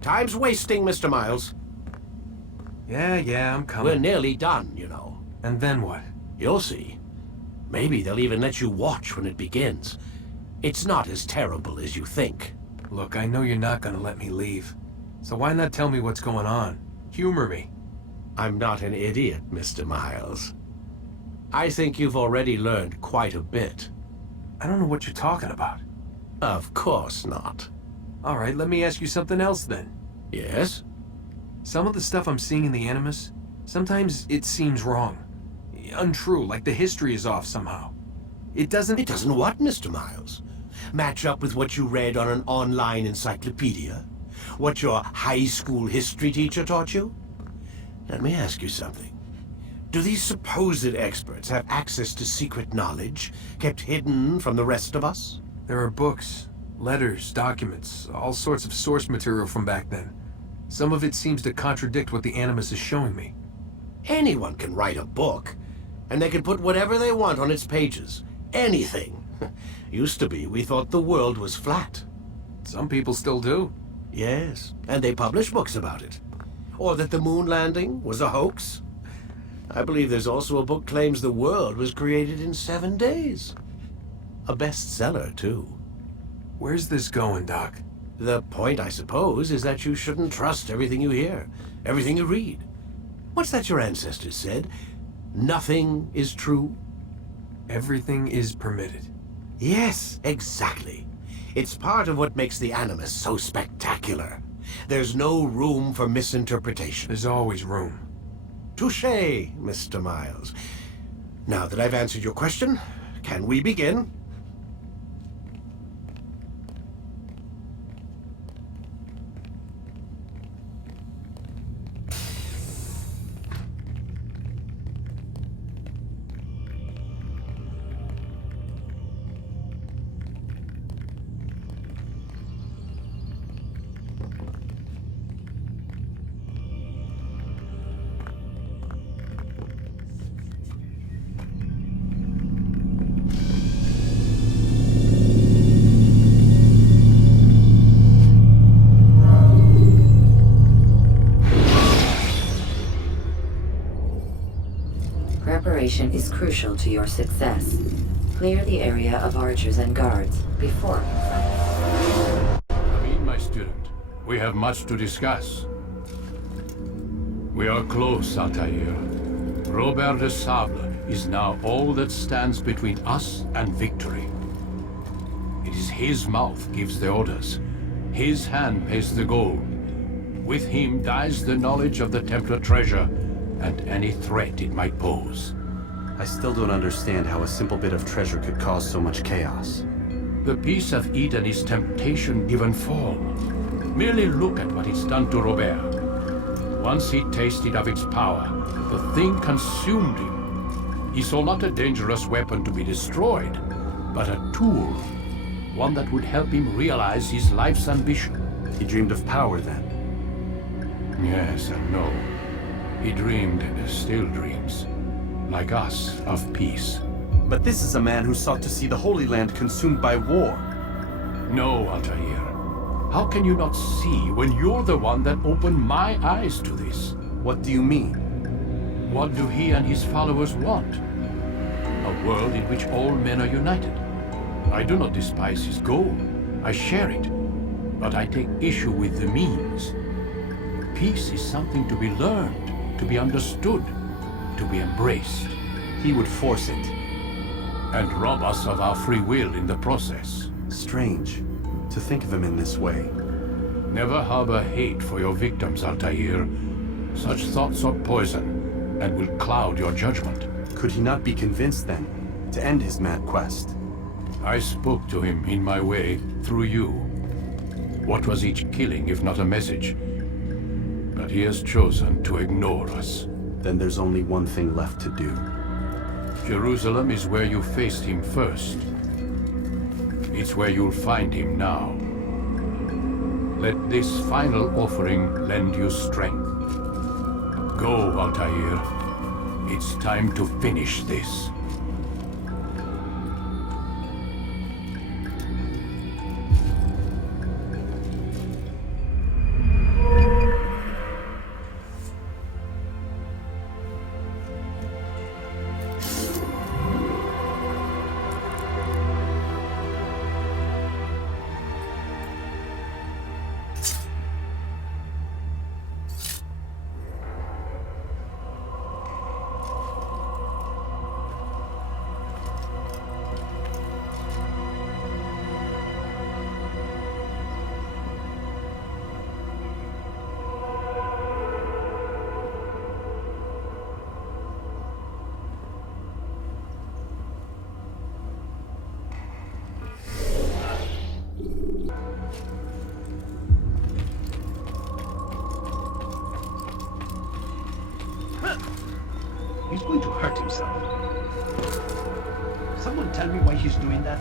Time's wasting, Mr. Miles. Yeah, I'm coming. We're nearly done, you know. And then what? You'll see. Maybe they'll even let you watch when it begins. It's not as terrible as you think. Look, I know you're not gonna let me leave. So why not tell me what's going on? Humor me. I'm not an idiot, Mr. Miles. I think you've already learned quite a bit. I don't know what you're talking about. Of course not. All right, let me ask you something else then. Yes? Some of the stuff I'm seeing in the Animus, sometimes it seems wrong. Untrue, like the history is off somehow. It doesn't... It doesn't what, Mr. Miles? Match up with what you read on an online encyclopedia? What your high school history teacher taught you? Let me ask you something. Do these supposed experts have access to secret knowledge kept hidden from the rest of us? There are books, letters, documents, all sorts of source material from back then. Some of it seems to contradict what the Animus is showing me. Anyone can write a book, and they can put whatever they want on its pages. Anything. Used to be, we thought the world was flat. Some people still do. Yes, and they publish books about it. Or that the moon landing was a hoax. I believe there's also a book claims the world was created in 7 days. A bestseller, too. Where's this going, Doc? The point, I suppose, is that you shouldn't trust everything you hear, everything you read. What's that your ancestors said? Nothing is true? Everything is permitted. Yes, exactly. It's part of what makes the Animus so spectacular. There's no room for misinterpretation. There's always room. Touché, Mr. Miles. Now that I've answered your question, can we begin? Preparation is crucial to your success. Clear the area of archers and guards before. Come in, my student. We have much to discuss. We are close, Altair. Robert de Sable is now all that stands between us and victory. It is his mouth gives the orders. His hand pays the gold. With him dies the knowledge of the Templar treasure and any threat it might pose. I still don't understand how a simple bit of treasure could cause so much chaos. The piece of Eden is temptation given form. Merely look at what it's done to Robert. Once he tasted of its power, the thing consumed him. He saw not a dangerous weapon to be destroyed, but a tool. One that would help him realize his life's ambition. He dreamed of power then. Yes and no. He dreamed, still dreams, like us, of peace. But this is a man who sought to see the Holy Land consumed by war. No, Altair. How can you not see when you're the one that opened my eyes to this? What do you mean? What do he and his followers want? A world in which all men are united. I do not despise his goal. I share it. But I take issue with the means. Peace is something to be learned, to be understood, to be embraced. He would force it. And rob us of our free will in the process. Strange to think of him in this way. Never harbor hate for your victims, Altair. Such thoughts are poison and will cloud your judgment. Could he not be convinced then to end his mad quest? I spoke to him in my way, through you. What was each killing if not a message? But he has chosen to ignore us. Then there's only one thing left to do. Jerusalem is where you faced him first. It's where you'll find him now. Let this final offering lend you strength. Go, Altair. It's time to finish this. He's going to hurt himself. Someone tell me why he's doing that?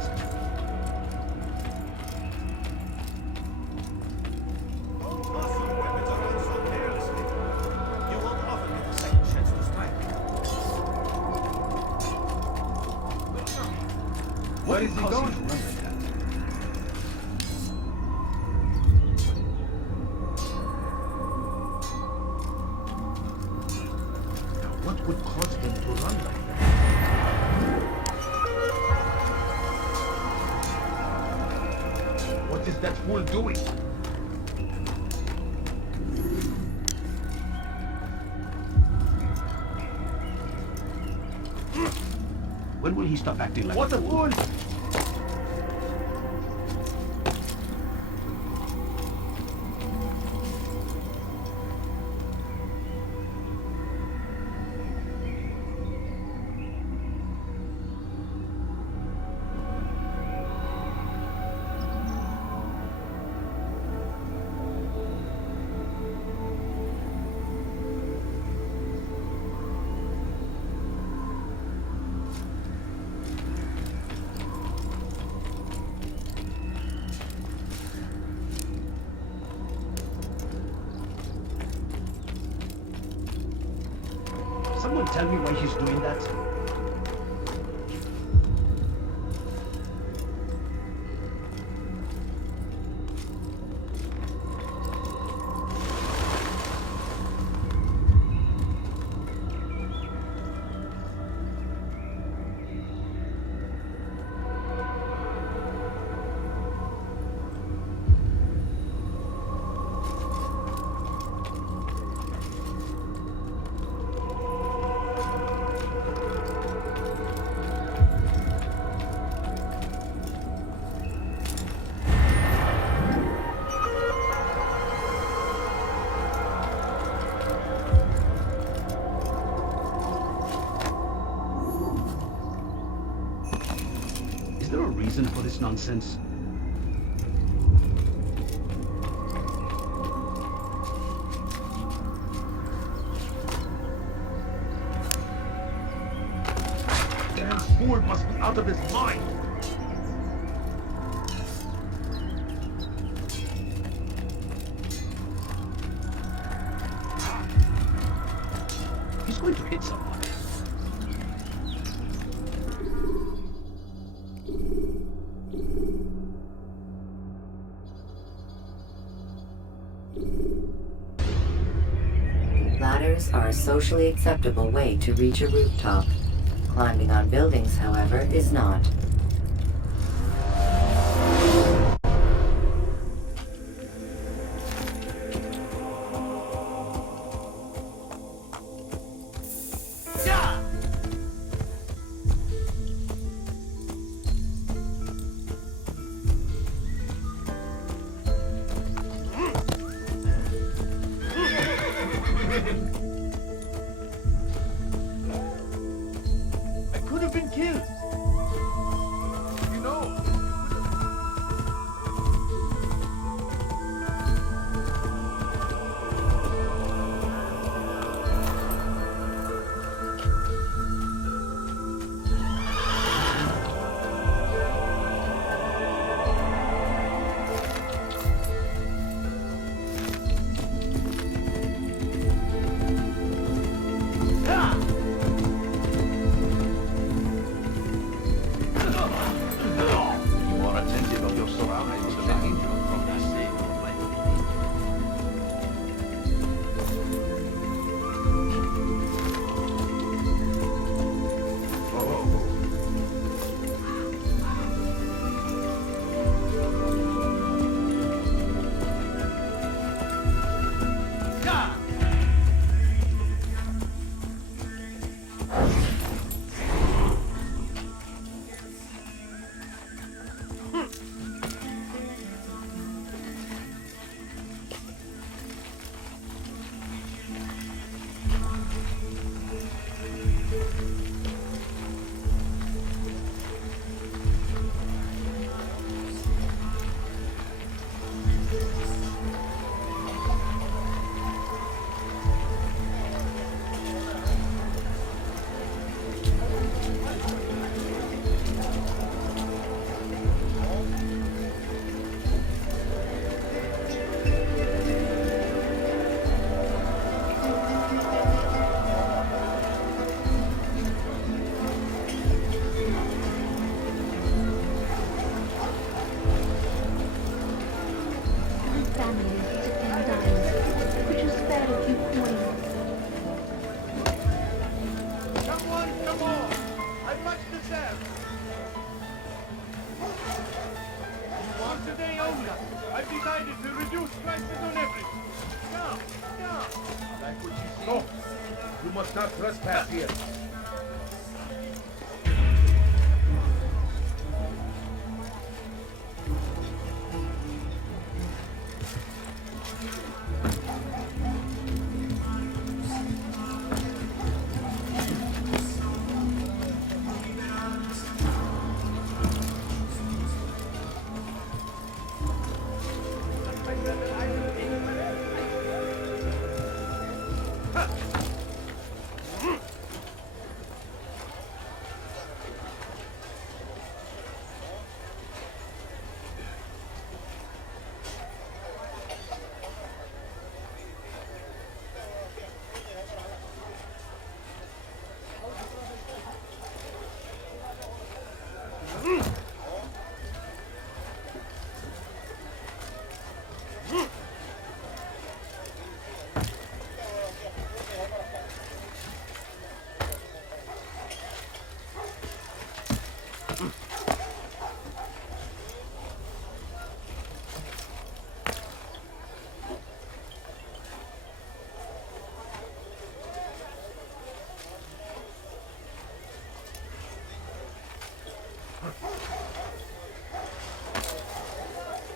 Where is he going? What would cause him to run like that? What is that fool doing? When will he stop acting like What a fool! Someone tell me why he's doing that? Is there a reason for this nonsense? Damn fool must be out of his mind! He's going to hit someone. Ladders are a socially acceptable way to reach a rooftop. Climbing on buildings, however, is not. I could have been killed. family in visiting dimes. Could you spare a few coins? Someone, come on! I much deserve! For today only, I've decided to reduce prices on everything. Come, come! Like what you see? No! You must not trespass here.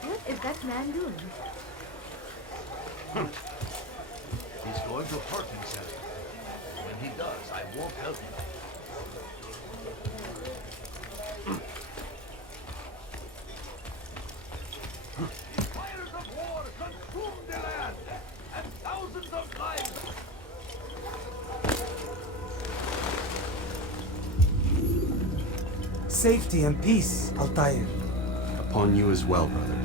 What is that man doing? He's going to hurt himself. When he does, I won't help him. Fires of war consume the land, and thousands of lives. Safety and peace, Altair. Upon you as well, brother.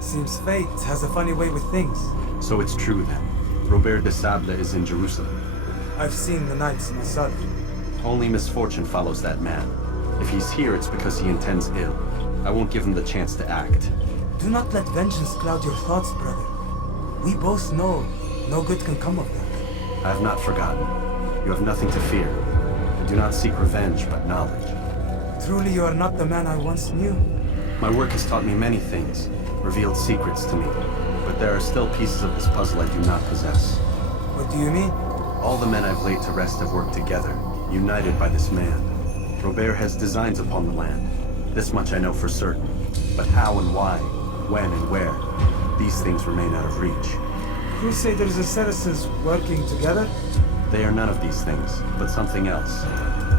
Seems fate has a funny way with things. So it's true then. Robert de Sable is in Jerusalem. I've seen the Knights myself. Only misfortune follows that man. If he's here, it's because he intends ill. I won't give him the chance to act. Do not let vengeance cloud your thoughts, brother. We both know no good can come of that. I have not forgotten. You have nothing to fear. I do not seek revenge, but knowledge. Truly you are not the man I once knew. My work has taught me many things, revealed secrets to me. But there are still pieces of this puzzle I do not possess. What do you mean? All the men I've laid to rest have worked together, united by this man. Robert has designs upon the land. This much I know for certain. But how and why, when and where, these things remain out of reach. Crusaders and Saracens working together? They are none of these things, but something else.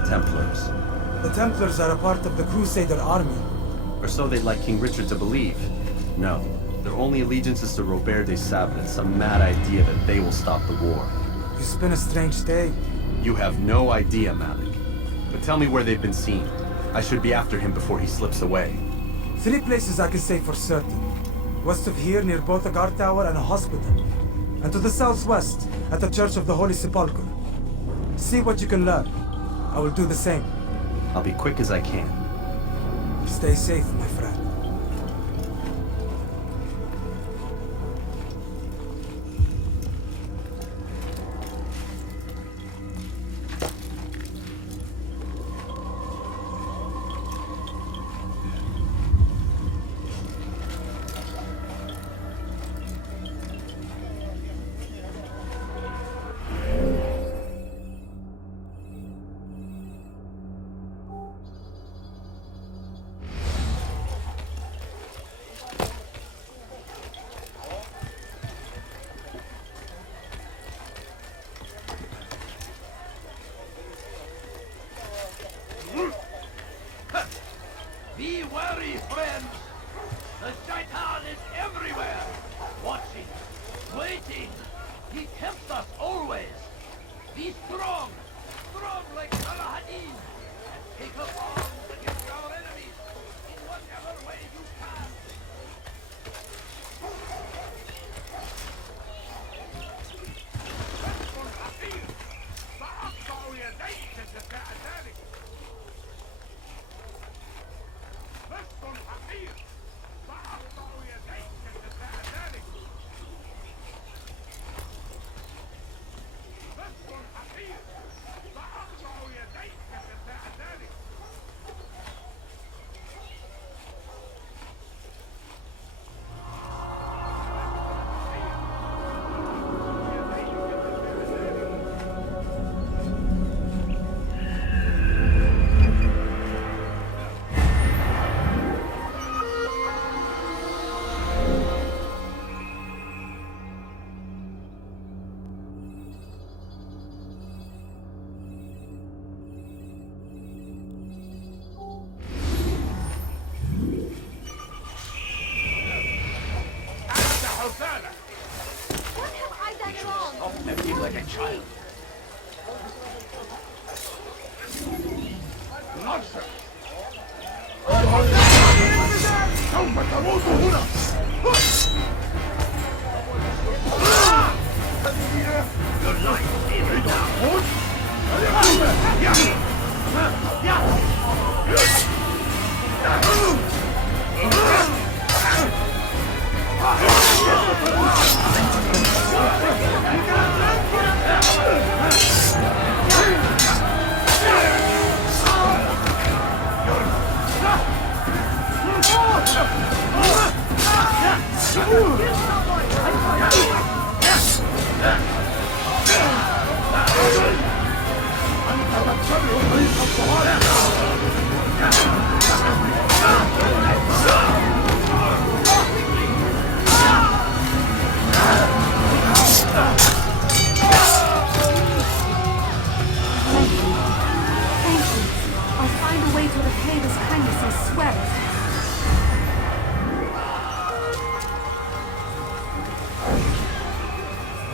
Templars. The Templars are a part of the Crusader army. Or so they'd like King Richard to believe. No, their only allegiance is to Robert de Sable and some mad idea that they will stop the war. You spin a strange day. You have no idea, Malik. But tell me where they've been seen. I should be after him before he slips away. 3 places I can say for certain. West of here, near both a guard tower and a hospital. And to the southwest, at the Church of the Holy Sepulchre. See what you can learn. I will do the same. I'll be quick as I can. Stay safe, my friend. Hosanna! What have I done wrong? Stop acting like a child. Nonsense! سوف تموت هنا! Your life is down. Thank you. I'll find a way to repay this kindness, I swear it.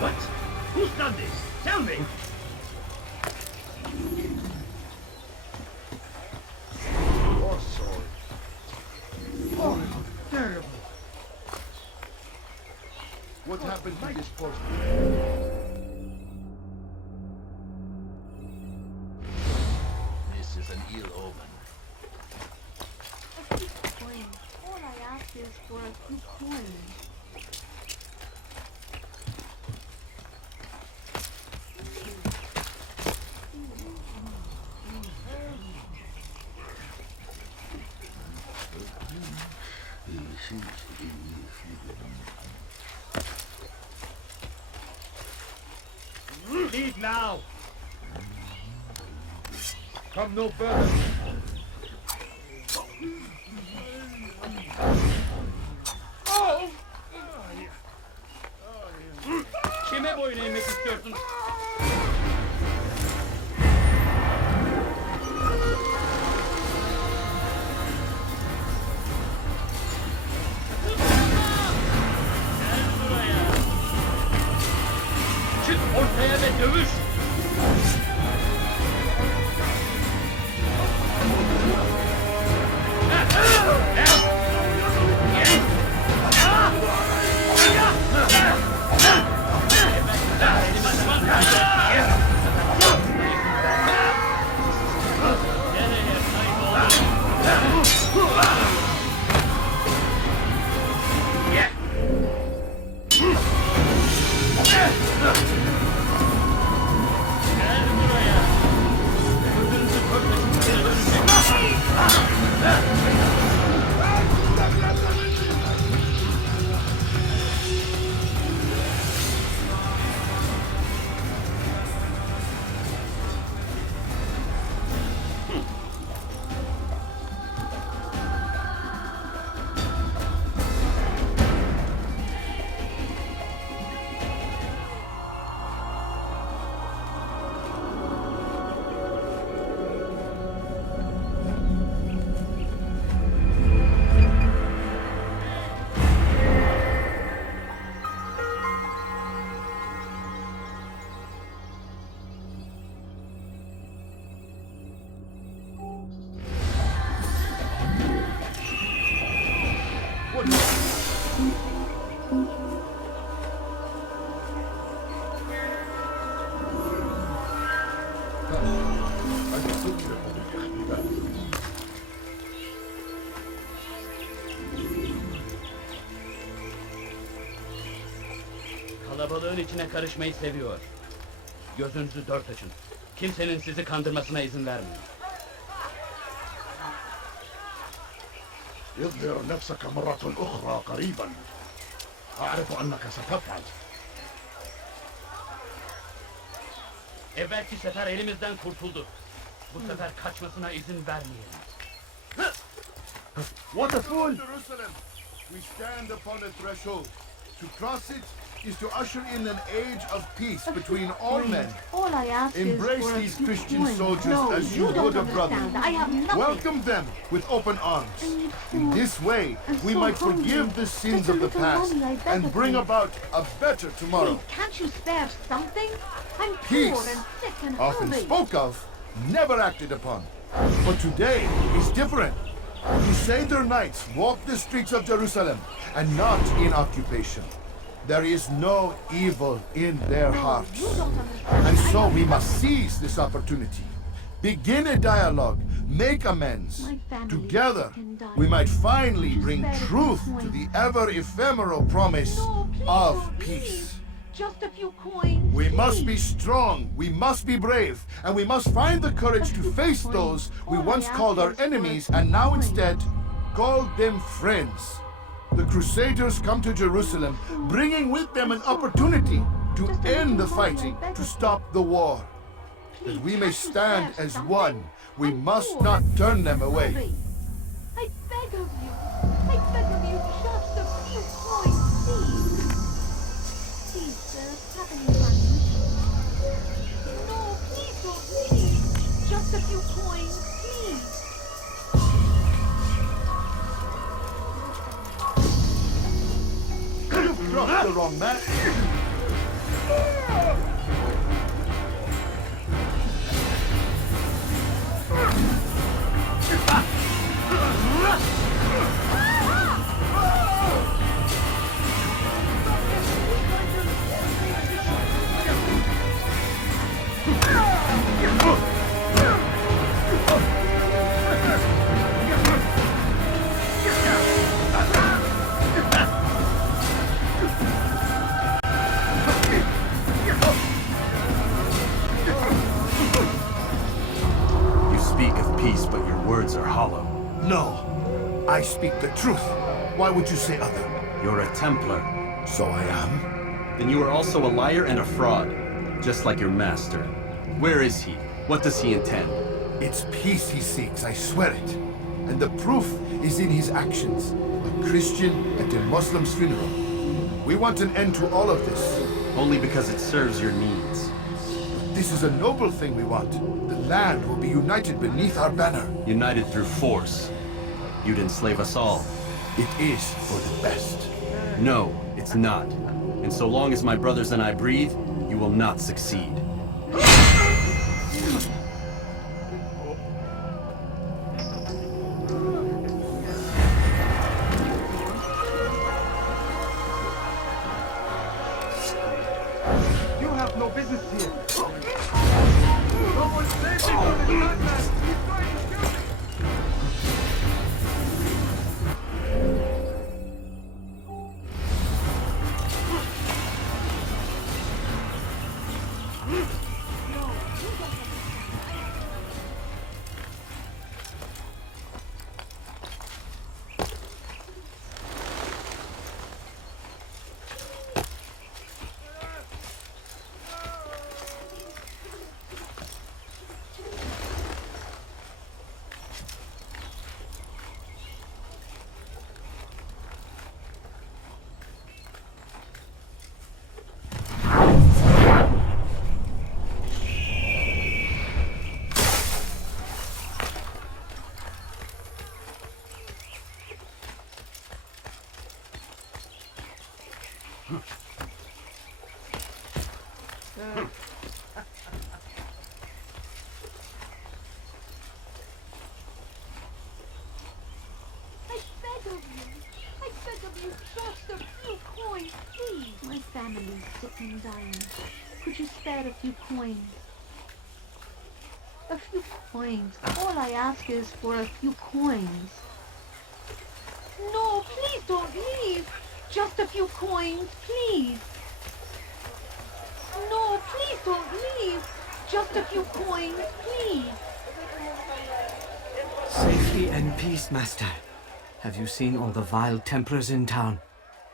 What? Who's done this? Tell me! Poor soul. Oh, how terrible! What happened to this poor This is an ill omen. A few coins. All I ask is for a few coins. Leave now! Come no further! Oh! Kime boyun eğmek istiyorsun? Çık ortaya ve dövüş! Kalabalığın içine karışmayı seviyor. Gözünüzü dört açın. Kimsenin sizi kandırmasına izin vermeyin. اظهر نفسك مرة أخرى قريبا أعرف أنك ستفعل Evvelki sefer elimizden kurtuldu. Bu sefer kaçmasına izin vermeyelim. What a fool! Jerusalem, we stand upon a threshold. To cross it is to usher in an age of peace between all men. All I ask Embrace is for these a few Christian coins. soldiers No, as you you don't would a brother. understand. I have nothing. Welcome them with open arms. I need In food. this way, I'm we so might hungry. forgive the sins Just a of the little past money, I beg and of bring you. about a better tomorrow. Please, can't you spare something? I'm poor Peace, and sick and often hungry. spoke of, never acted upon. But today is different. Crusader knights walk the streets of Jerusalem and not in occupation. There is no evil in their hearts. You don't understand. And I so have we must seize this opportunity. Begin a dialogue, make amends. My family Together, can die. we might finally bring Just bear truth the to point. the ever ephemeral promise No, please of don't peace. leave. Just a few coins. We must be please. strong, we must be brave, and we must find the courage to face those we once called our enemies and now instead call them friends. The Crusaders come to Jerusalem, bringing with them an opportunity to end the fighting, to stop the war. That we may stand as one, we must not turn them away. Hurry. I beg of you. I beg of you, just a few coins, please. Please, sir, have any money? No, please don't leave. Just a few coins, please. You've dropped the wrong man. You speak of peace, but your words are hollow. No, I speak the truth. Why would you say other? You're a Templar. So I am. Then you are also a liar and a fraud, just like your master. Where is he? What does he intend? It's peace he seeks, I swear it. And the proof is in his actions. A Christian at a Muslim's funeral. We want an end to all of this. Only because it serves your needs. This is a noble thing we want. The land will be united beneath our banner. United through force. You'd enslave us all. It is for the best. No, it's not. And so long as my brothers and I breathe, you will not succeed. You have no business here. Someone save me from this madman! He's trying to kill me! I beg of you. I beg of you, just a few coins, please. My family's sick and dying. Could you spare a few coins? A few coins. All I ask is for a few coins. No, please don't leave. Just a few coins, please. No, please don't leave. Just a few coins, please. Safety and peace, Master. Have you seen all the vile Templars in town?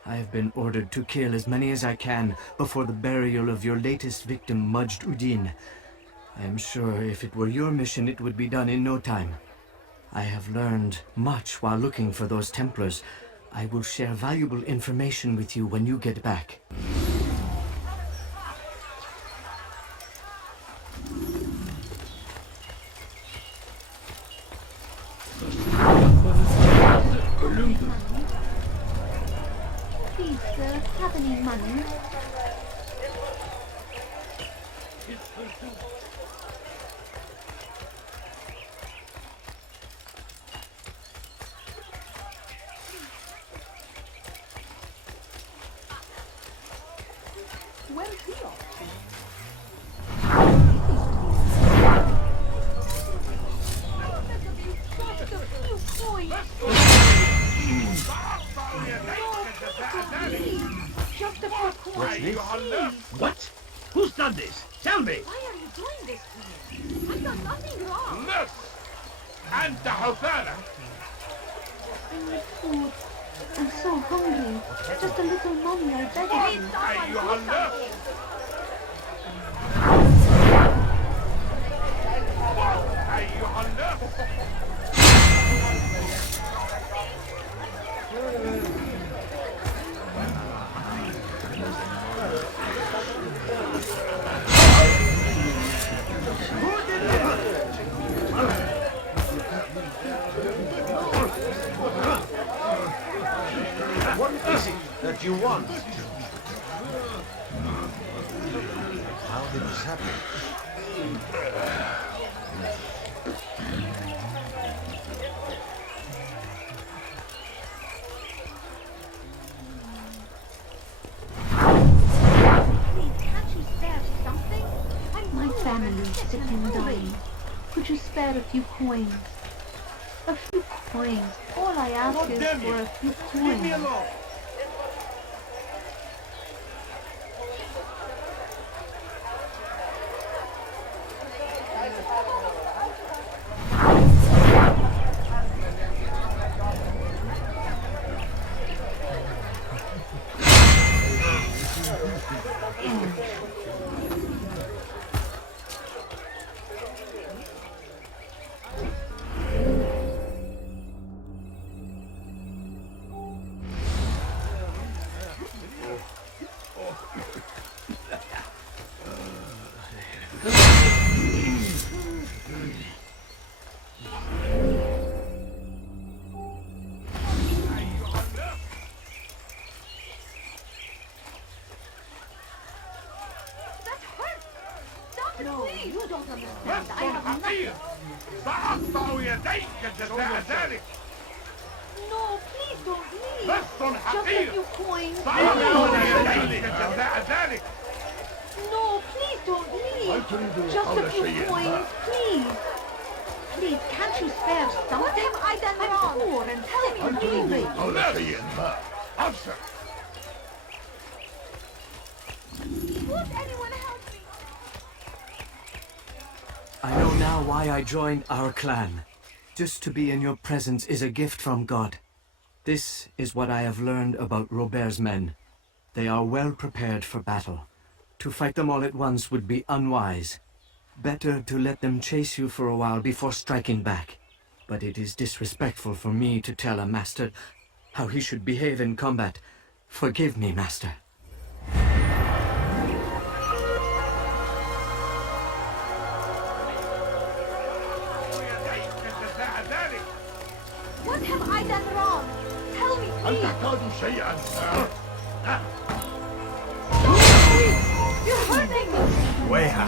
I have been ordered to kill as many as I can before the burial of your latest victim, Majd Uddin. I am sure if it were your mission, it would be done in no time. I have learned much while looking for those Templars. I will share valuable information with you when you get back. Please, sir, have any money? Where's he off to? Just a few coins. Just a few coins. What? Who's done this? Tell me! Why are you doing this to me? I've done nothing wrong. أنت حفالة. I need food. I'm so hungry. Just a little money, I beg of you. أيها الناس. أيها الناس. What is it that you want? How did this happen? Can't you spare something? My family is sick and dying. Could you spare a few coins? A few coins. All I ask is for a few coins. That hurts! Stop it, please! You don't understand. I have nothing. سأقطع يديك جزاء ذلك. No, please don't leave. بس Just a حقير. few coins. سأقطع يديك جزاء ذلك. No, please don't leave. Just a few coins, please. Please, can't you spare something? What have I done wrong? I'm poor and tell me plainly. حول شيء ما. أبشر. Would anyone help me? I know now why I joined our clan. Just to be in your presence is a gift from God. This is what I have learned about Robert's men. They are well prepared for battle. To fight them all at once would be unwise. Better to let them chase you for a while before striking back. But it is disrespectful for me to tell a master how he should behave in combat. Forgive me, master. What have I done wrong? Tell me, هل please. تحتاج شيئا؟ You're hurting me. Where?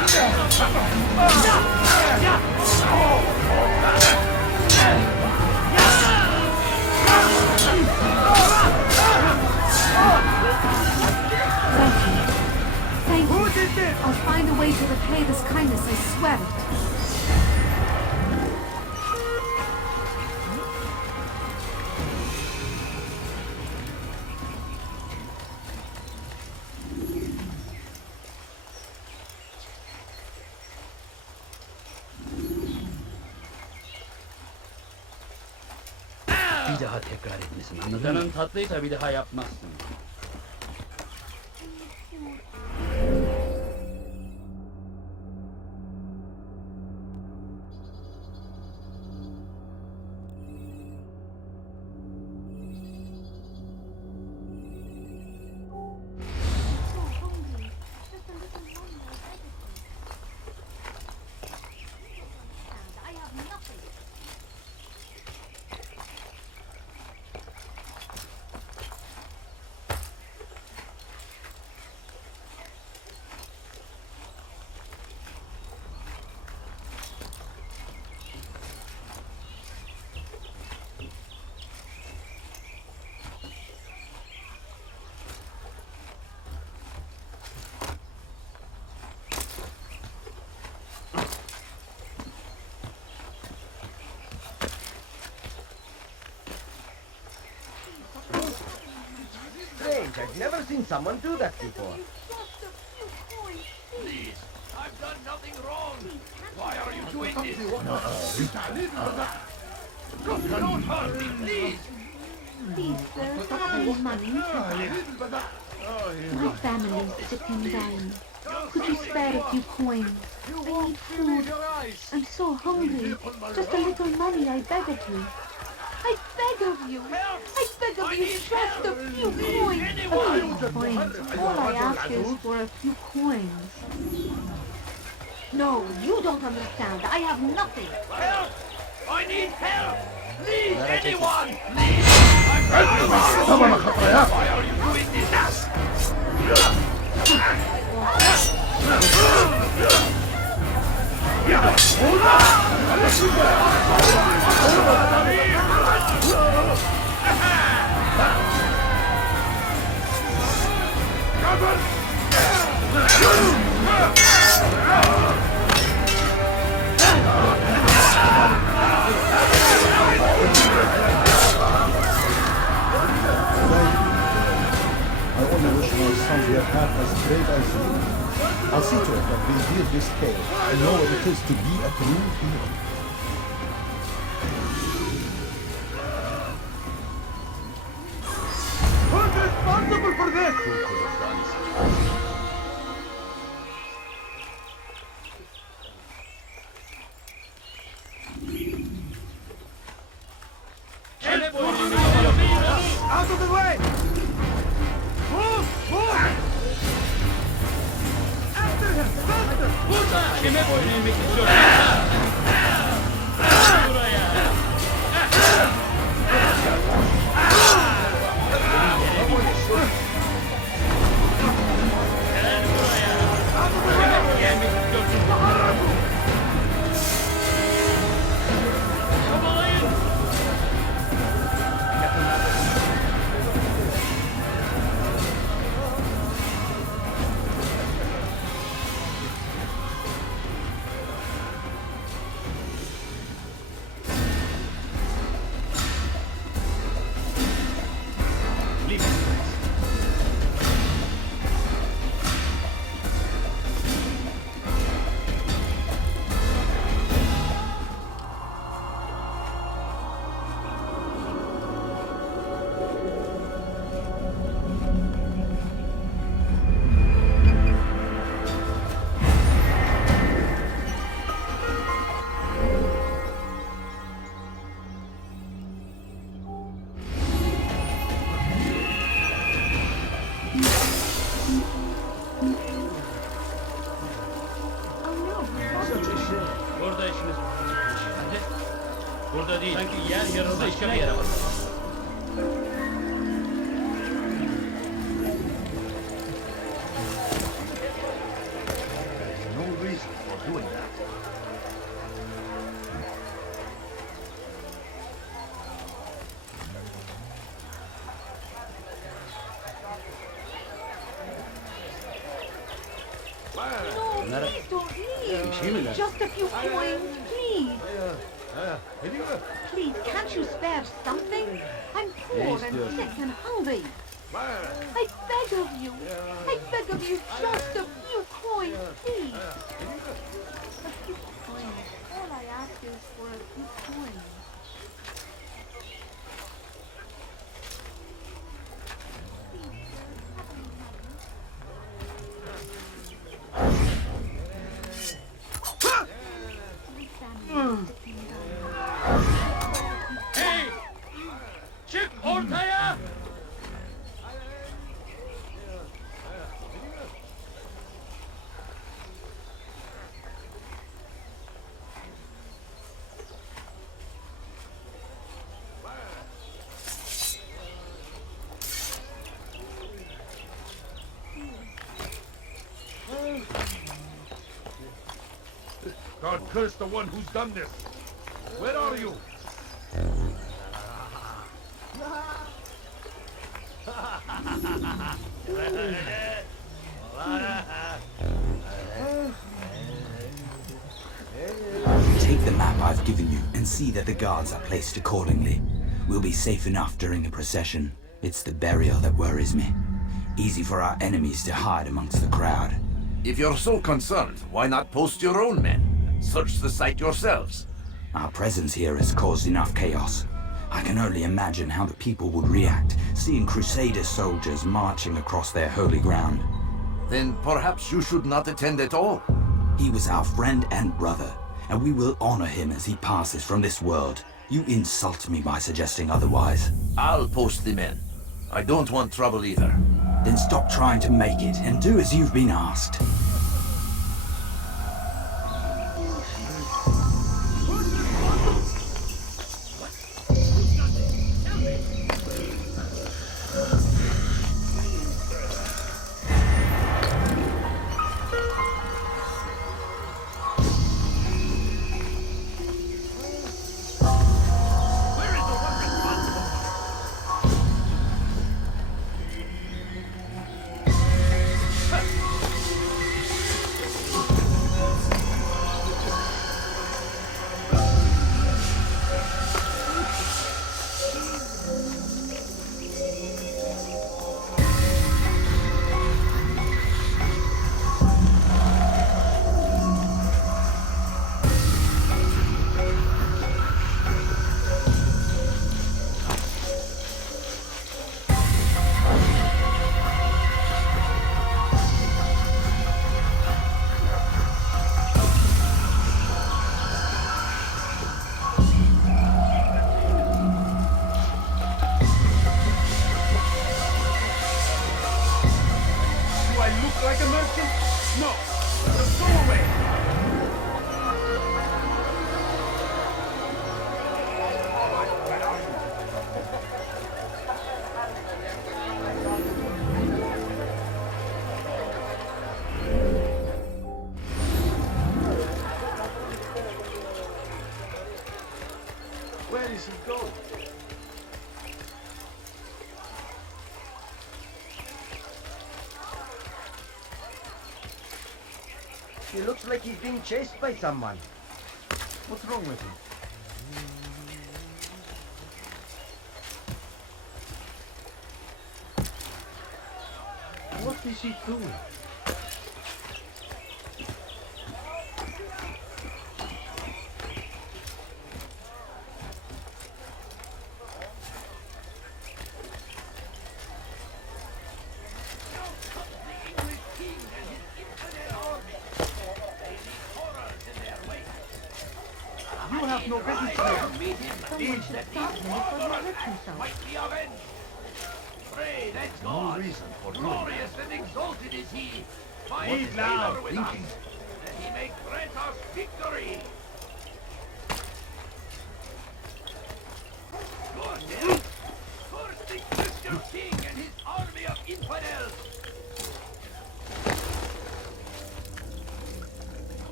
Thank you. I'll find a way to repay this kindness, I swear it. bir daha tekrar etmesin, anladın mı? Canın tatlıysa bir daha yapmazsın. So hungry. Just a little money I beg of you. I have nothing. Strange, I've never seen someone do that before. Just a few coins, Please, I've done nothing wrong. Why are you doing this? Don't hurt me, please. please, sir. I haven't money. My family's sick and dying. Could you spare a few coins? I need food. I'm so hungry. Just a little money, I beg of you. I beg of you. I beg of you, just a few coins. A few coins. All I ask is for a few coins. No, you don't understand. I have nothing. Help! I need help! Please, anyone! Please! I'm dying! Why are you doing this? I only wish my sons were half as brave as you. I'll see to it that we deal this tale and know what it is to be a true hero. Who's responsible for this? Who could have done such? Out of the way! Move! Move! After him! Faster! Burada kime boyun eğmek istiyorsun? Buraya. Gel buraya. Kime boyun eğmek istiyorsun? Kovalayın. Burada işimiz bitmiş. Hadi. Burada değil. Sanki yer yarıldı, başka bir yere bakalım. No reason for doing that. No, please don't leave. Just a few coins, please. Please, can't you spare something? I'm poor and sick and hungry. I beg of you. I beg of you, just a few coins, please. A few coins. All I ask is for a few coins. God curse the one who's done this. Where are you? Take the map I've given you and see that the guards are placed accordingly. We'll be safe enough during the procession. It's the burial that worries me. Easy for our enemies to hide amongst the crowd. If you're so concerned, why not post your own men? Search the site yourselves. Our presence here has caused enough chaos. I can only imagine how the people would react, seeing Crusader soldiers marching across their holy ground. Then perhaps you should not attend at all. He was our friend and brother, and we will honor him as he passes from this world. You insult me by suggesting otherwise. I'll post the men. I don't want trouble either. Then stop trying to make it and do as you've been asked. Like a merchant? No! Just go away! Where is he going? He looks like he's being chased by someone. What's wrong with him? What is he doing? You have no business here. Someone should stop him before he hurts himself. Pray that God, glorious and exalted is he, find Eat now, favor with us, that he may grant us victory. Good. First the Christian king and his army of infidels.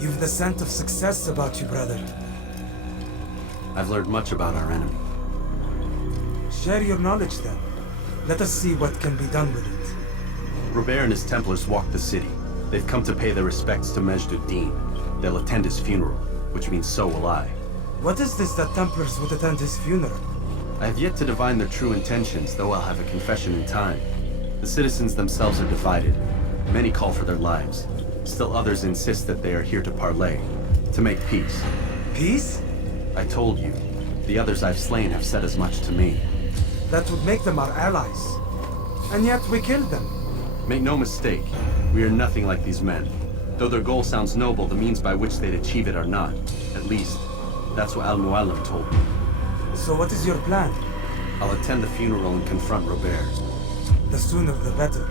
You've the scent of success about you, brother. I've learned much about our enemy. Share your knowledge then. Let us see what can be done with it. Robert and his Templars walk the city. They've come to pay their respects to Majd ud-Din. They'll attend his funeral, which means so will I. What is this that Templars would attend his funeral? I have yet to divine their true intentions, though I'll have a confession in time. The citizens themselves are divided. Many call for their lives. Still others insist that they are here to parley, to make peace. Peace? I told you. The others I've slain have said as much to me. That would make them our allies. And yet we killed them. Make no mistake, we are nothing like these men. Though their goal sounds noble, the means by which they'd achieve it are not. At least, that's what Al-Mualim told me. So what is your plan? I'll attend the funeral and confront Robert. The sooner the better.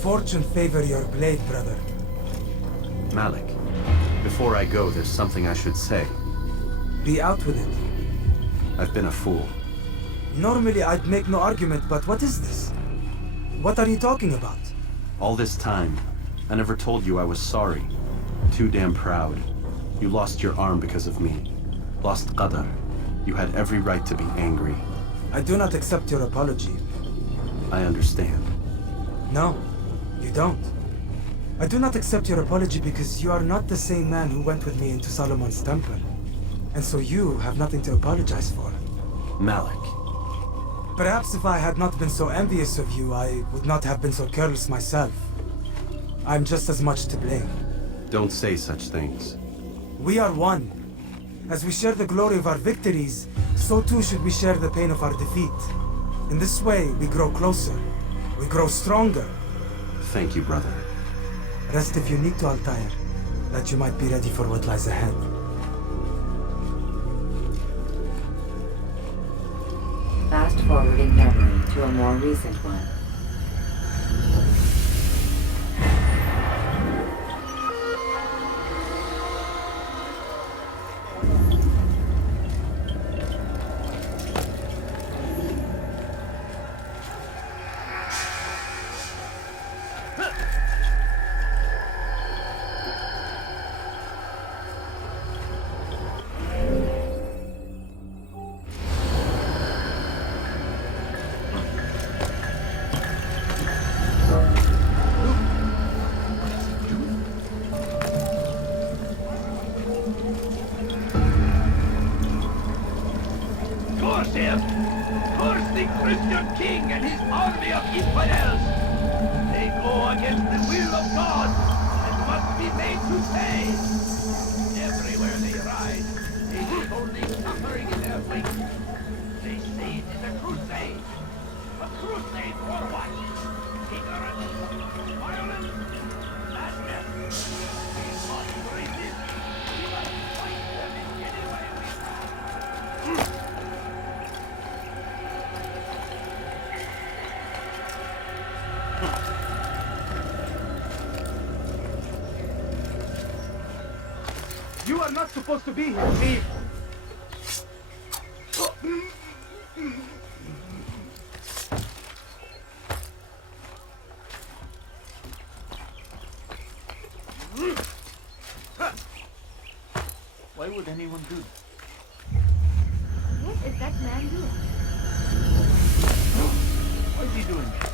Fortune favor your blade, brother. Malik, before I go, there's something I should say. Be out with it. I've been a fool. Normally I'd make no argument, but what is this? What are you talking about? All this time, I never told you I was sorry. Too damn proud. You lost your arm because of me. Lost Qadar. You had every right to be angry. I do not accept your apology. I understand. No, you don't. I do not accept your apology because you are not the same man who went with me into Solomon's temple. And so you have nothing to apologize for. Malik. Perhaps if I had not been so envious of you, I would not have been so careless myself. I'm just as much to blame. Don't say such things. We are one. As we share the glory of our victories, so too should we share the pain of our defeat. In this way, we grow closer. We grow stronger. Thank you, brother. Rest if you need to, Altair, that you might be ready for what lies ahead. Fast forwarding memory to a more recent one. Curse him! Curse the Christian king and his army of infidels! They go against the will of God and must be made to pay! Everywhere they ride, they see only suffering in their wake. They say it is a crusade. A crusade for what? Ignorance, violence, madness. We must resist. We must fight them in any way we can. You are not supposed to be here, leave! Why would anyone do that? What is that man doing? Why is he doing that?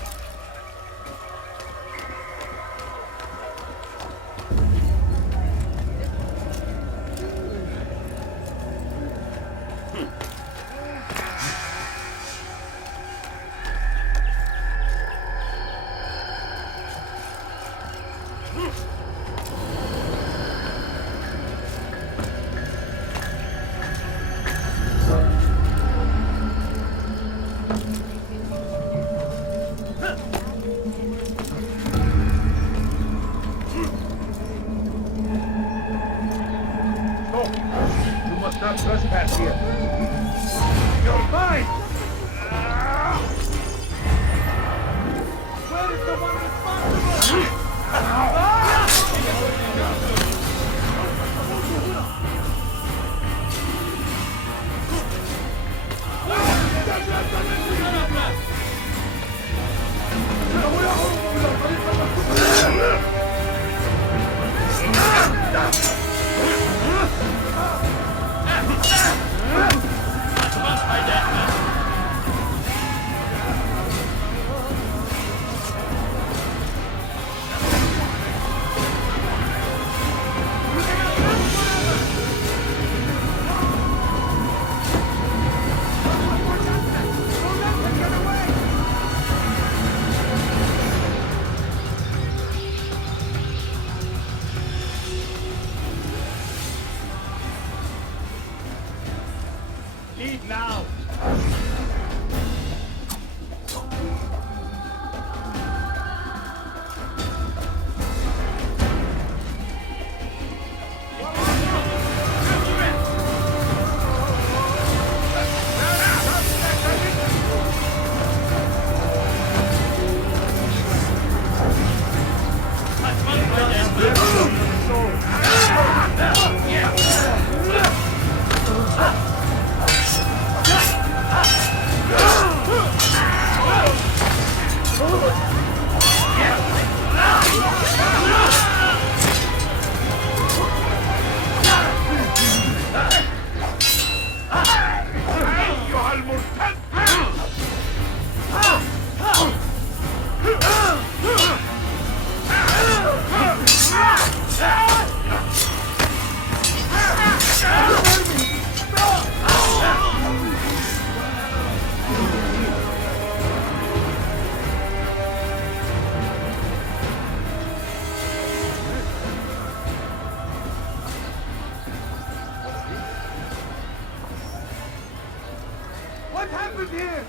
You must not trespass here. You're mine! Where is the one Come on, my dad. here!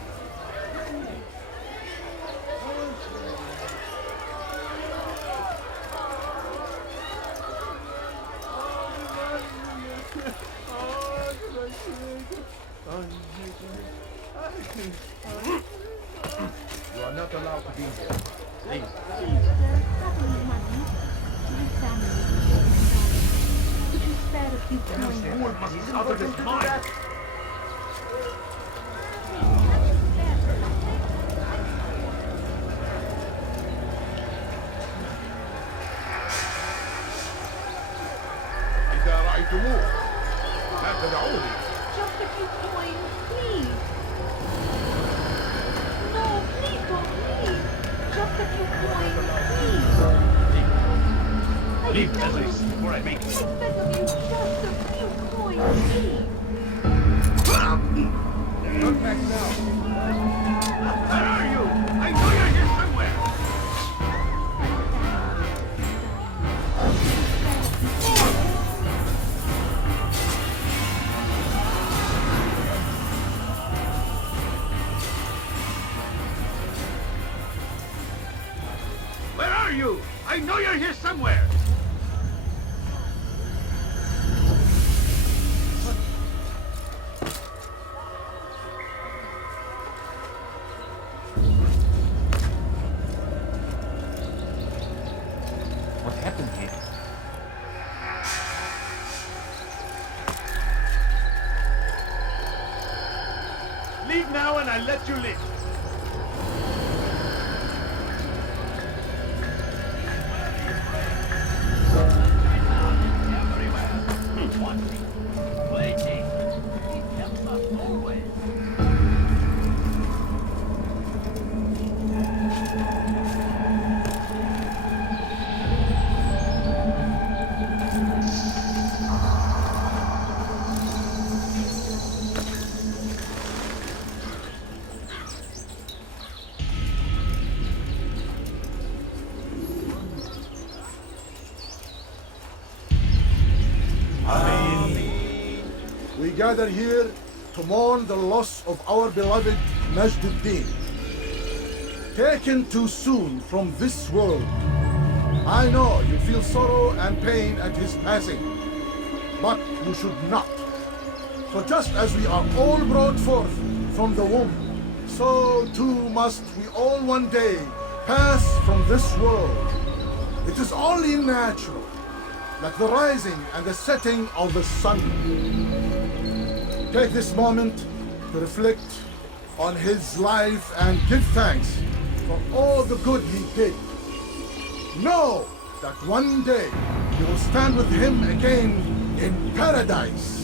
You are not allowed to be here. Leave. Could you spare a few coins? Fool must be out of his mind! إذا رأيتموه لا تدعوني. Just a few coins, please. No, please don't leave. Just a few coins, please. Leave, peasants, before I make I beg of you, just a few coins, please. Look back now. Where are you? I know you're here somewhere. Where are you? I know you're here somewhere. What happened here? Leave now and I'll let you live. We gather here to mourn the loss of our beloved Majduddin. Taken too soon from this world. I know you feel sorrow and pain at his passing, but you should not. For just as we are all brought forth from the womb, so too must we all one day pass from this world. It is only natural, like the rising and the setting of the sun. Take this moment to reflect on his life and give thanks for all the good he did. Know that one day you will stand with him again in paradise.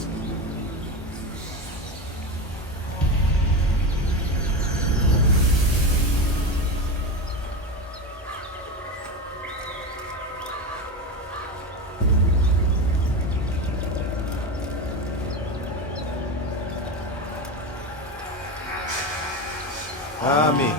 Amen.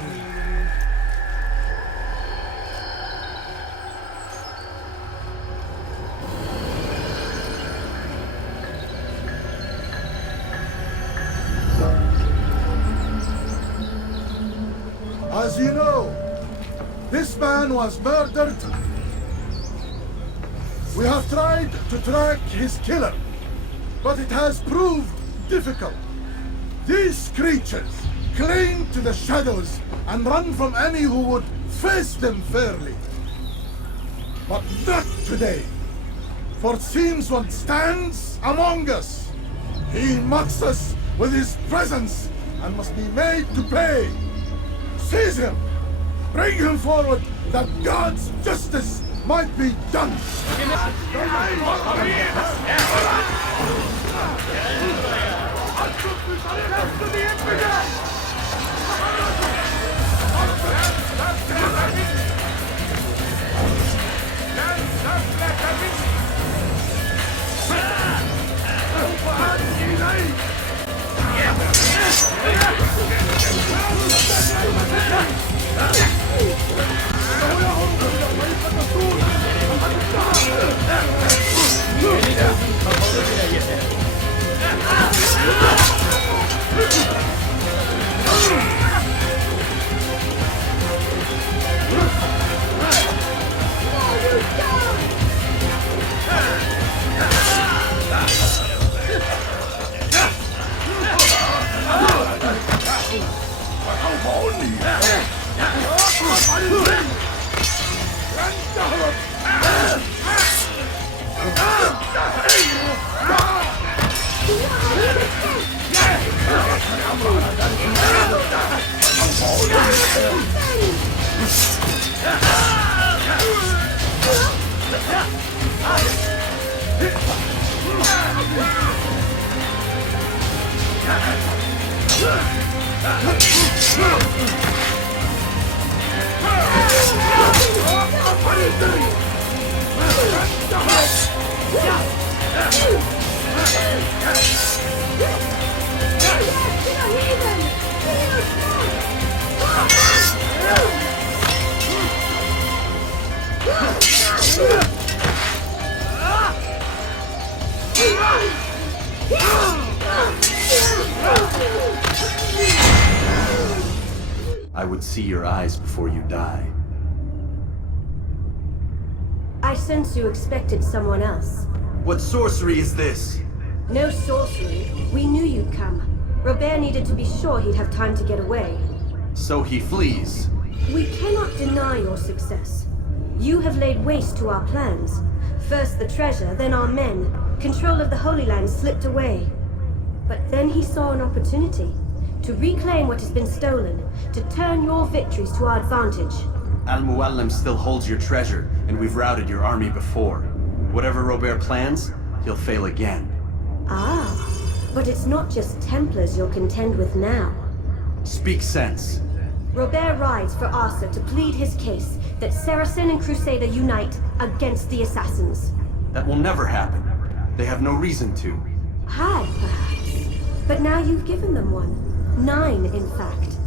As you know, this man was murdered. We have tried to track his killer, but it has proved difficult. These creatures cling to the shadows and run from any who would face them fairly. But not today, for it seems one stands among us. He mocks us with his presence and must be made to pay. Seize him! Bring him forward that God's justice might be done! I would see your eyes before you die. I sense you expected someone else. What sorcery is this? No sorcery. We knew you'd come. Robert needed to be sure he'd have time to get away. So he flees. We cannot deny your success. You have laid waste to our plans. First the treasure, then our men. Control of the Holy Land slipped away. But then he saw an opportunity to reclaim what has been stolen, to turn your victories to our advantage. Al-Mualim still holds your treasure, and we've routed your army before. Whatever Robert plans, he'll fail again. Ah, but it's not just Templars you'll contend with now. Speak sense. Robert rides for Arthur to plead his case that Saracen and Crusader unite against the Assassins. That will never happen. They have no reason to. Had, perhaps. But now you've given them one. 9, in fact.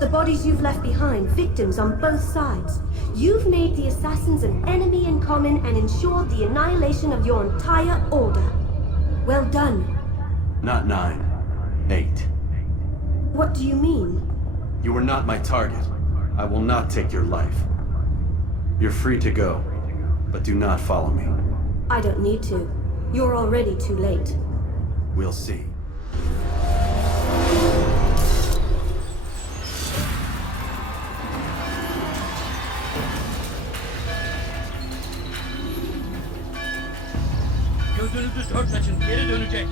The bodies you've left behind, victims on both sides. You've made the Assassins an enemy in common and ensured the annihilation of your entire order. Well done. Not 9. 8. What do you mean? You were not my target. I will not take your life. You're free to go, but do not follow me. I don't need to. You're already too late. We'll see. Gözünüzü dört açın, geri dönecek.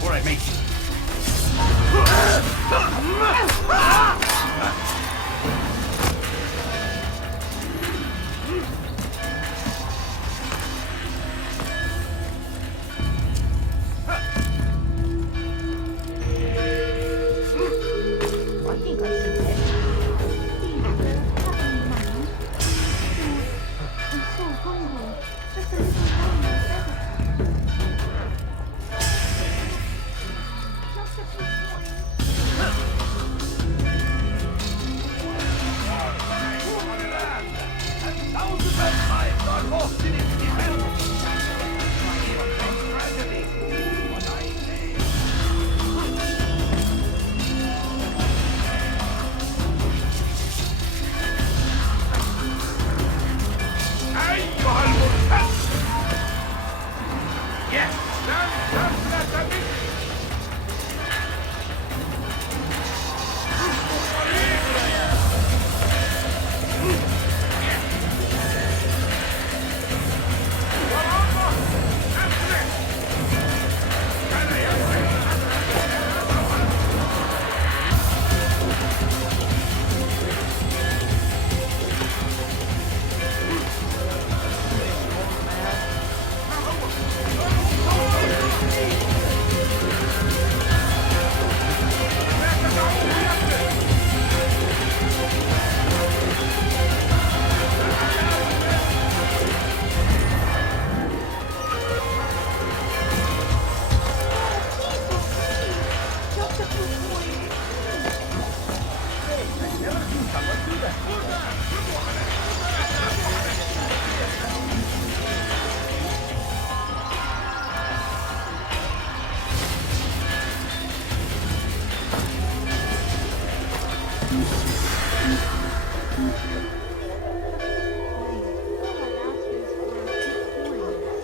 Before I make you. I think I should let I'm so hungry. Just a little time. Just a few points. Thousands of lives are lost in its defense. Tragedy. What I say. أيها المرتد! Yes, لن تفلت مني. Just a few points. All I ask is for a few points.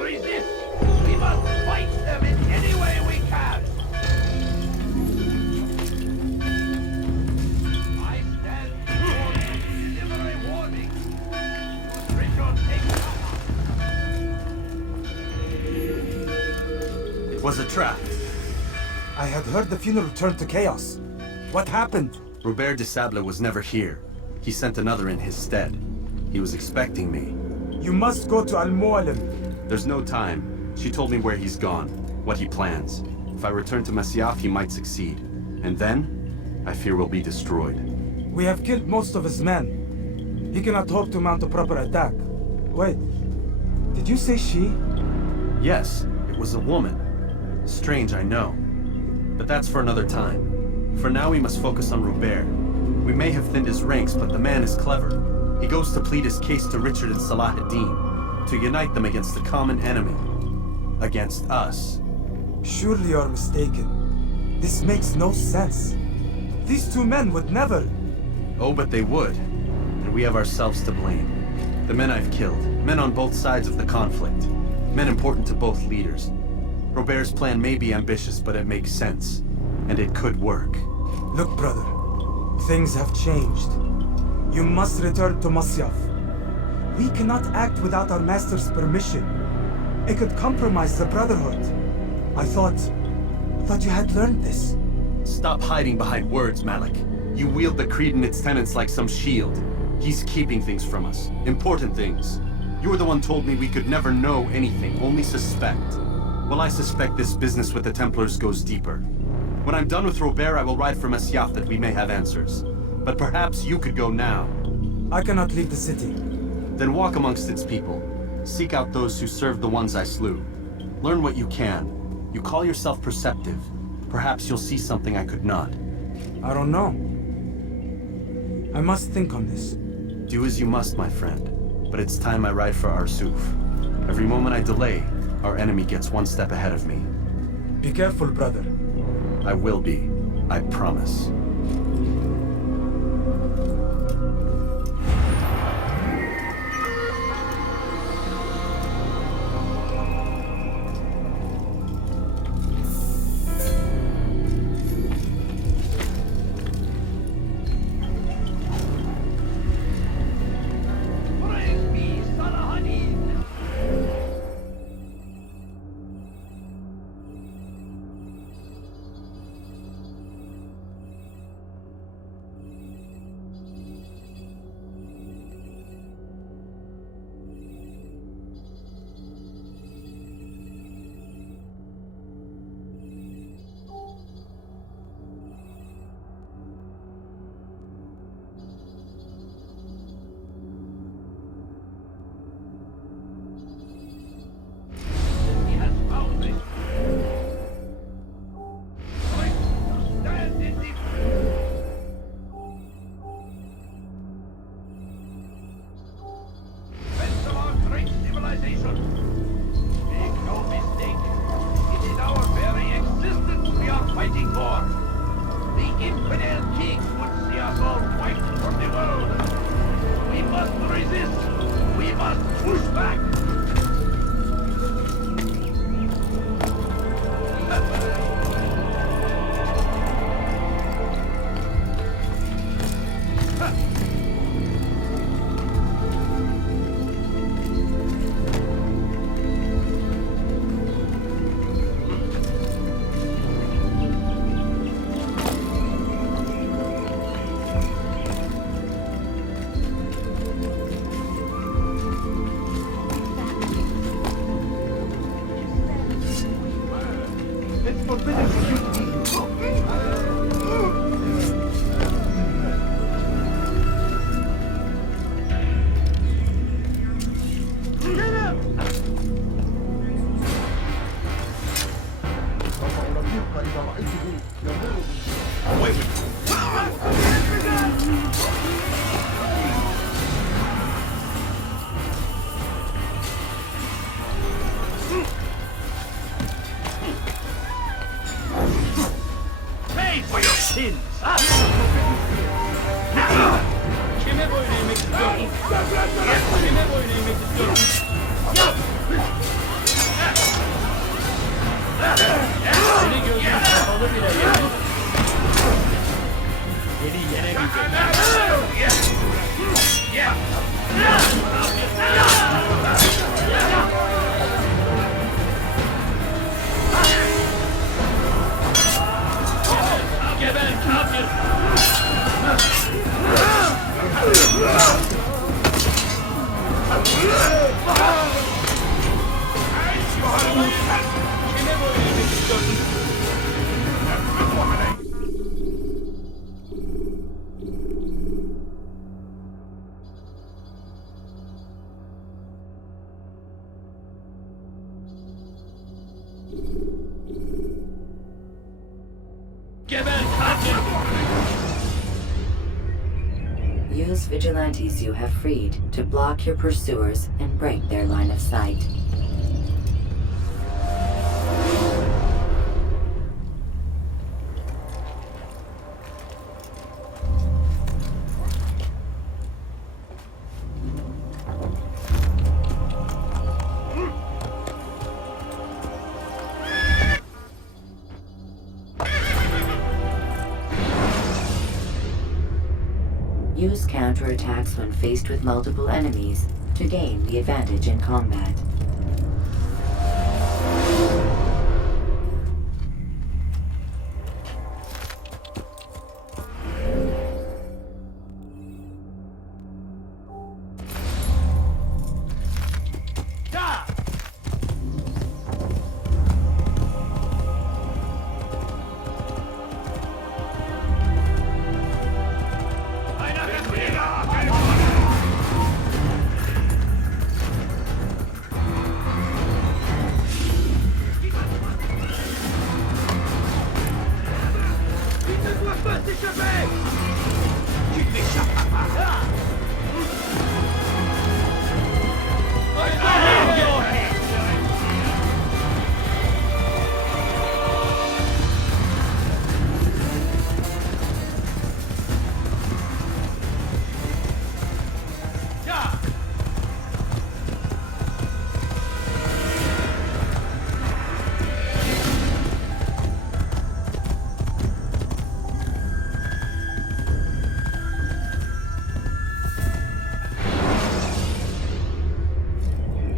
resist! We must fight them in any way we can! I stand before you to deliver a warning. Richard, take cover! It was a trap. I had heard the funeral turned to chaos. What happened? Robert de Sable was never here. He sent another in his stead. He was expecting me. You must go to Al-Mualim. There's no time. She told me where he's gone, what he plans. If I return to Masyaf, he might succeed. And then, I fear we'll be destroyed. We have killed most of his men. He cannot hope to mount a proper attack. Wait, did you say she? Yes, it was a woman. Strange, I know. But that's for another time. For now, we must focus on Robert. We may have thinned his ranks, but the man is clever. He goes to plead his case to Richard and Salah ad-Din, to unite them against the common enemy. Against us. Surely you're mistaken. This makes no sense. These two men would never... Oh, but they would. And we have ourselves to blame. The men I've killed, men on both sides of the conflict. Men important to both leaders. Robert's plan may be ambitious, but it makes sense. And it could work. Look, brother. Things have changed. You must return to Masyaf. We cannot act without our master's permission. It could compromise the Brotherhood. I thought you had learned this. Stop hiding behind words, Malik. You wield the creed and its tenets like some shield. He's keeping things from us. Important things. You were the one told me we could never know anything, only suspect. Well, I suspect this business with the Templars goes deeper. When I'm done with Robert, I will ride for Masyaf that we may have answers. But perhaps you could go now. I cannot leave the city. Then walk amongst its people. Seek out those who served the ones I slew. Learn what you can. You call yourself perceptive. Perhaps you'll see something I could not. I don't know. I must think on this. Do as you must, my friend. But it's time I ride for Arsuf. Every moment I delay, our enemy gets one step ahead of me. Be careful, brother. I will be. I promise. Praise be Salah ad-Din! He has found me. Right, stand in the... Defense of our great civilization. Make no mistake. It is our very existence we are fighting for. The infidel king would see us all wiped from the world. We must resist. We must push back. It's forbidden for you to Pay for your sins! Kime boyun eğmek istiyorsun? Kime boyun eğmek istiyorsun? Geber kafir! Kime böyle yemek istiyorsun? Geber kafir! Use vigilantes you have freed to block your pursuers and break their line of sight. Use counterattacks when faced with multiple enemies to gain the advantage in combat.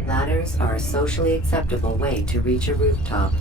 Ladders are a socially acceptable way to reach a rooftop.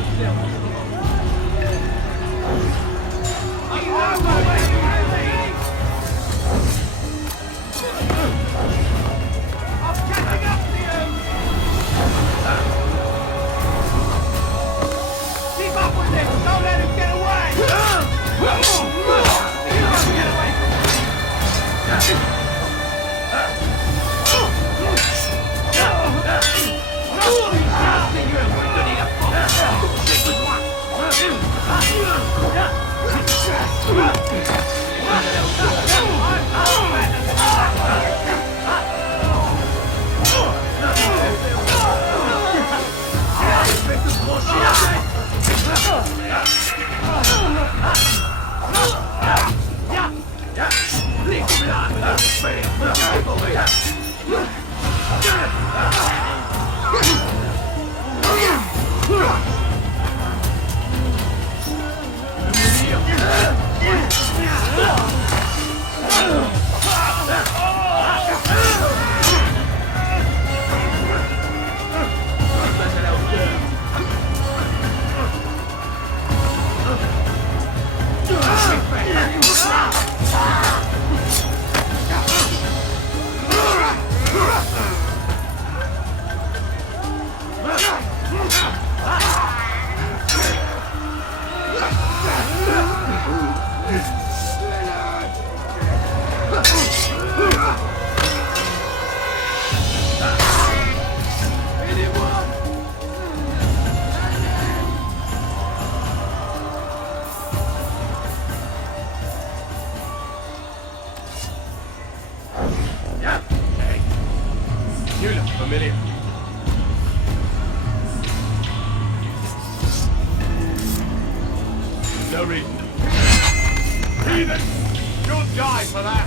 Keep up with him! Don't let him get away! You look familiar. No reason. Heathen! You'll die for that!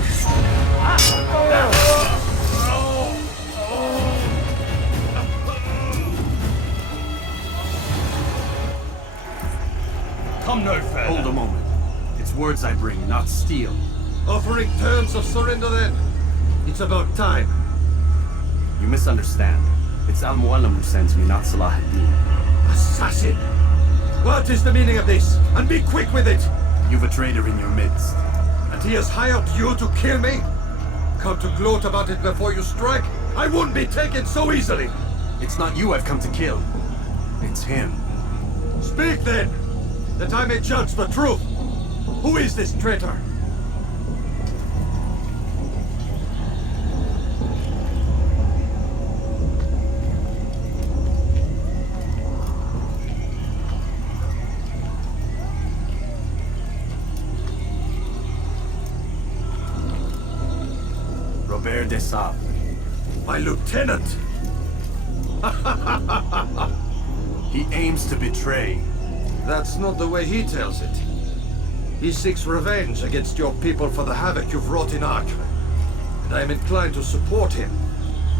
Come no further. Hold a moment. It's words I bring, not steel. Offering terms of surrender then. It's about time. You misunderstand. It's Al-Mualim who sends me, not Salah ad-Din. Assassin! What is the meaning of this? And be quick with it! You've a traitor in your midst. And he has hired you to kill me? Come to gloat about it before you strike? I won't be taken so easily! It's not you I've come to kill. It's him. Speak then! That I may judge the truth! Who is this traitor? Robert de Sable. My lieutenant! He aims to betray. That's not the way he tells it. He seeks revenge against your people for the havoc you've wrought in Acre. And I am inclined to support him.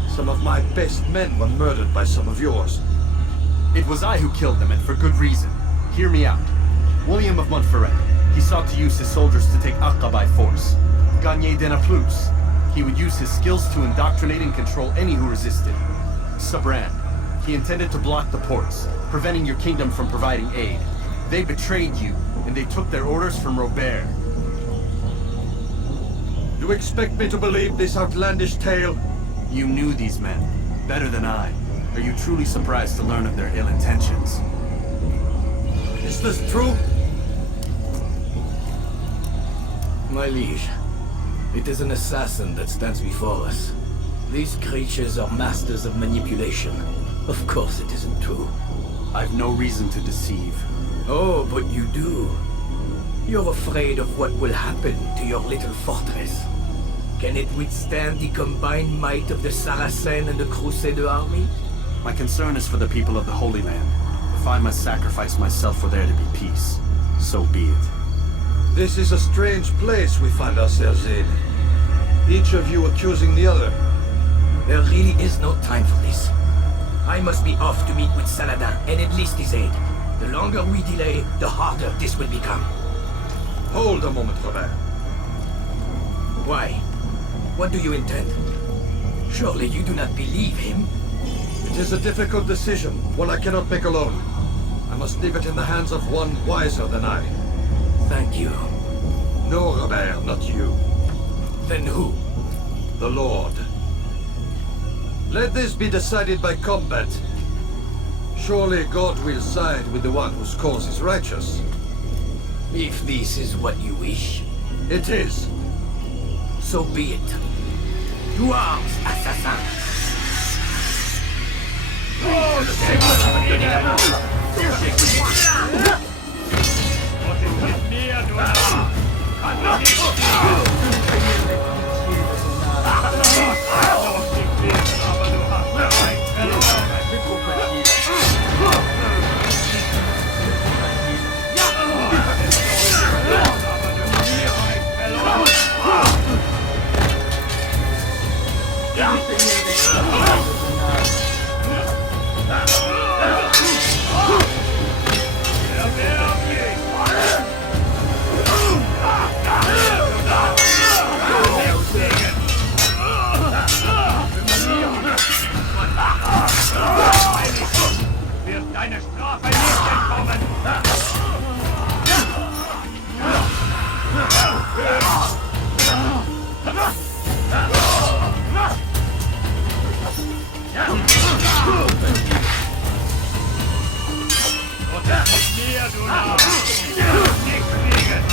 Some of my best men were murdered by some of yours. It was I who killed them, and for good reason. Hear me out. William of Montferrat. He sought to use his soldiers to take Acre by force. Gagné de Naplouse. He would use his skills to indoctrinate and control any who resisted. Sabran. He intended to block the ports, preventing your kingdom from providing aid. They betrayed you, and they took their orders from Robert. You expect me to believe this outlandish tale? You knew these men, better than I. Are you truly surprised to learn of their ill intentions? Is this true? My liege, it is an assassin that stands before us. These creatures are masters of manipulation. Of course it isn't true. I've no reason to deceive. Oh, but you do. You're afraid of what will happen to your little fortress. Can it withstand the combined might of the Saracen and the Crusader army? My concern is for the people of the Holy Land. If I must sacrifice myself for there to be peace, so be it. This is a strange place we find ourselves in. Each of you accusing the other. There really is no time for this. I must be off to meet with Saladin and enlist his aid. The longer we delay, the harder this will become. Hold a moment, Robert. Why? What do you intend? Surely you do not believe him? It is a difficult decision, one I cannot make alone. I must leave it in the hands of one wiser than I. Thank you. No, Robert, not you. Then who? The Lord. Let this be decided by combat. Surely God will side with the one whose cause is righteous. If this is what you wish. It is. So be it. To arms, assassin! Deine Strafe nicht entkommen! Mir, du Narr! Nicht fliegen!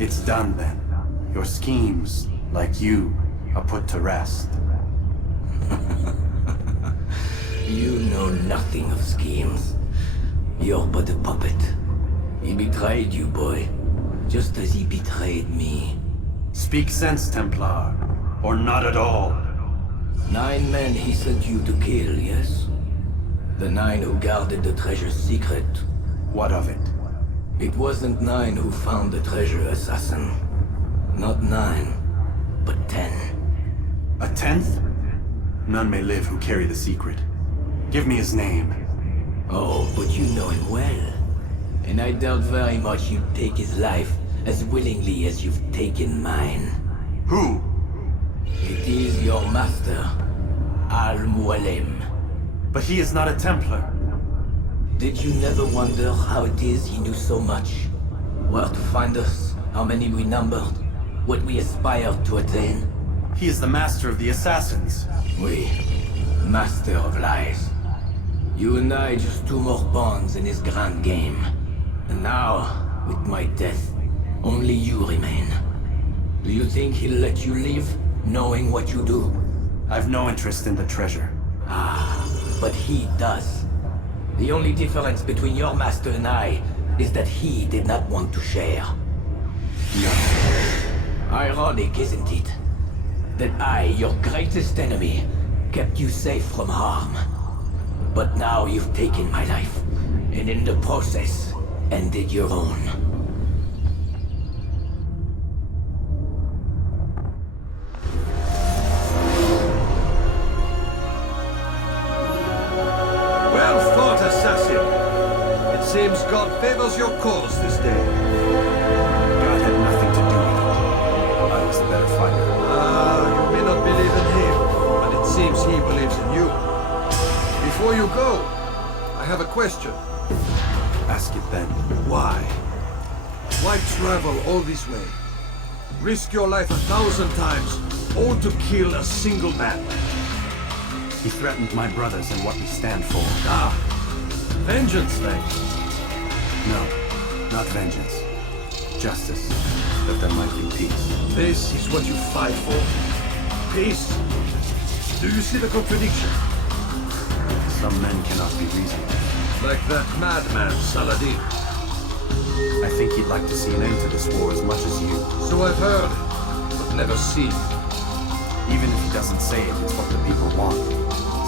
It's done then. Your schemes, like you, are put to rest. You know nothing of schemes. You're but a puppet. He betrayed you, boy. Just as he betrayed me. Speak sense, Templar. Or not at all. 9 men he sent you to kill, yes? The 9 who guarded the treasure's secret. What of it? It wasn't 9 who found the treasure, assassin. Not 9, but 10. A 10th? None may live who carry the secret. Give me his name. Oh, but you know him well. And I doubt very much you'd take his life as willingly as you've taken mine. Who? It is your master, Al-Mualim. But he is not a Templar. Did you never wonder how it is he knew so much? Where to find us, how many we numbered, what we aspired to attain? He is the master of the assassins. Oui, master of lies. You and I just 2 more pawns in his grand game. And now, with my death, only you remain. Do you think he'll let you live, knowing what you do? I've no interest in the treasure. Ah, but he does. The only difference between your master and I is that he did not want to share. No. Ironic, isn't it? That I, your greatest enemy, kept you safe from harm. But now you've taken my life, and in the process, ended your own. Well fought, assassin. It seems God favors your cause this day. God had nothing to do with it. I was the better fighter. You may not believe in him, but it seems he believes in you. Before you go, I have a question. Ask it then. Why? Why travel all this way? Risk your life 1,000 times, all to kill a single man. He threatened my brothers and what we stand for. Vengeance then? No, not vengeance. Justice, that there might be peace. This is what you fight for? Peace? Do you see the contradiction? Some men cannot be reasoned. Like that madman, Saladin. I think he'd like to see an end to this war as much as you. So I've heard, but never seen. Even if he doesn't say it, it's what the people want.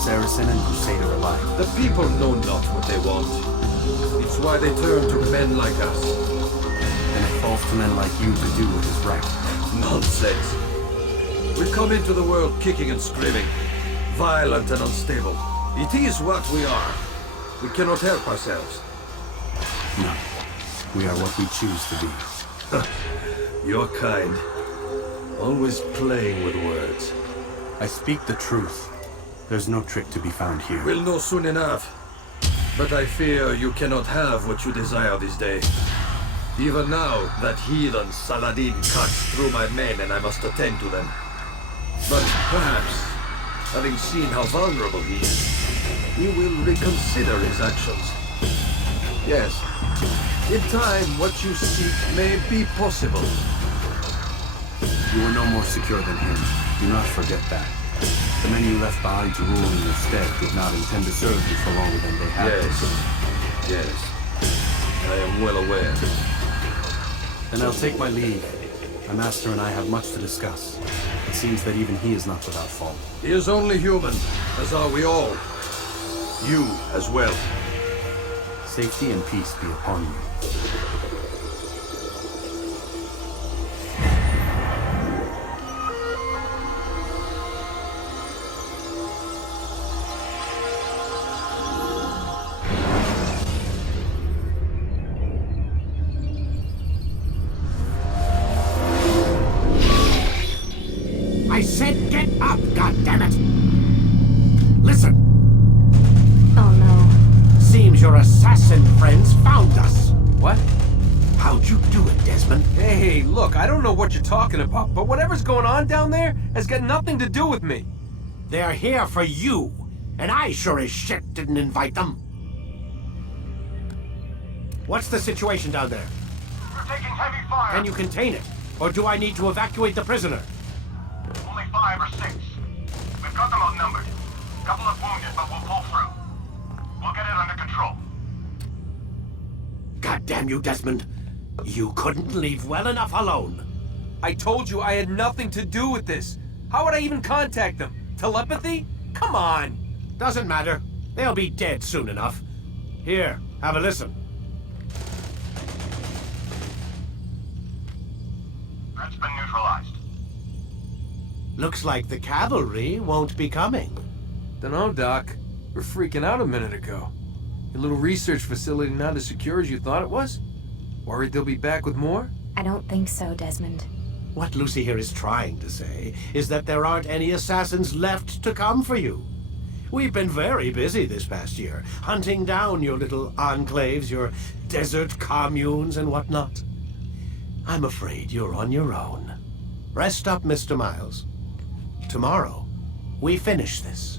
Saracen and Crusader alike. The people know not what they want. It's why they turn to men like us. And it falls to men like you to do what is right. Nonsense. We come into the world kicking and screaming, violent and unstable. It is what we are. We cannot help ourselves. No. We are what we choose to be. You're kind. Always playing with words. I speak the truth. There's no trick to be found here. We'll know soon enough. But I fear you cannot have what you desire this day. Even now, that heathen Saladin cuts through my men and I must attend to them. But perhaps, having seen how vulnerable he is, he will reconsider his actions. Yes, in time, what you seek may be possible. You are no more secure than him. Do not forget that. The men you left behind to rule in your stead did not intend to serve you for longer than they had. Yes. I am well aware. Then I'll take my leave. My master and I have much to discuss. It seems that even he is not without fault. He is only human, as are we all. You as well. Safety and peace be upon you. I said get up, goddammit! Listen! Oh no. Seems your assassin friends found us. What? How'd you do it, Desmond? Hey, look, I don't know what you're talking about, but whatever's going on down there has got nothing to do with me. They're here for you, and I sure as shit didn't invite them. What's the situation down there? We're taking heavy fire. Can you contain it? Or do I need to evacuate the prisoner? Only 5 or 6. We've got them outnumbered. Couple of wounded, but we'll pull through. We'll get it under control. God damn you, Desmond. You couldn't leave well enough alone. I told you I had nothing to do with this. How would I even contact them? Telepathy? Come on. Doesn't matter. They'll be dead soon enough. Here, have a listen. Threat's been neutralized. Looks like the cavalry won't be coming. Dunno, Doc. We're freaking out a minute ago. Your little research facility not as secure as you thought it was? Worried they'll be back with more? I don't think so, Desmond. What Lucy here is trying to say is that there aren't any assassins left to come for you. We've been very busy this past year, hunting down your little enclaves, your desert communes and whatnot. I'm afraid you're on your own. Rest up, Mr. Miles. Tomorrow, we finish this.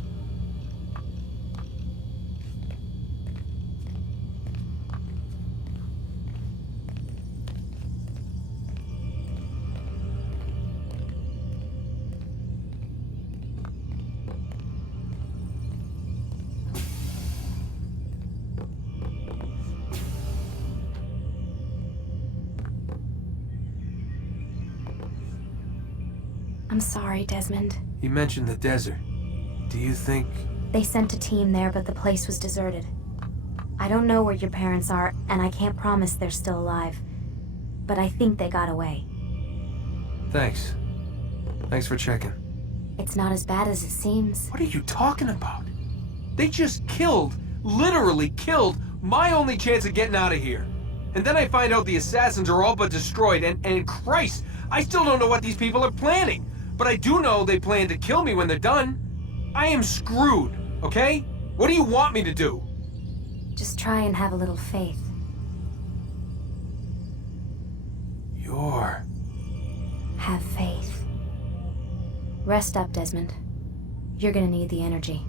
I'm sorry, Desmond. You mentioned the desert. Do you think... They sent a team there, but the place was deserted. I don't know where your parents are, and I can't promise they're still alive. But I think they got away. Thanks. Thanks for checking. It's not as bad as it seems. What are you talking about? They just killed literally killed my only chance of getting out of here. And then I find out the assassins are all but destroyed, and Christ, I still don't know what these people are planning. But I do know they plan to kill me when they're done. I am screwed, okay? What do you want me to do? Just try and have a little faith. Have faith. Rest up, Desmond. You're gonna need the energy.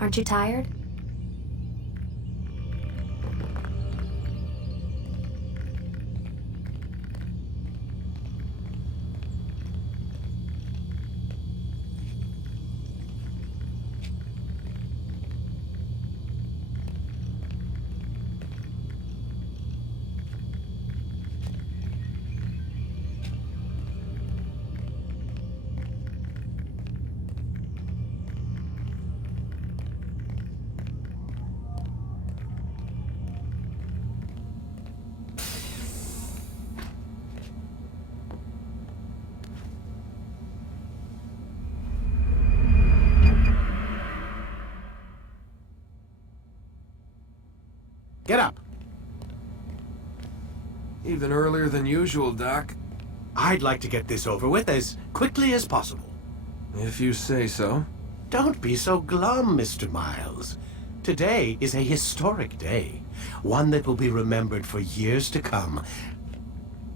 Aren't you tired? Get up. Even earlier than usual, Doc. I'd like to get this over with as quickly as possible. If you say so. Don't be so glum, Mr. Miles. Today is a historic day. One that will be remembered for years to come.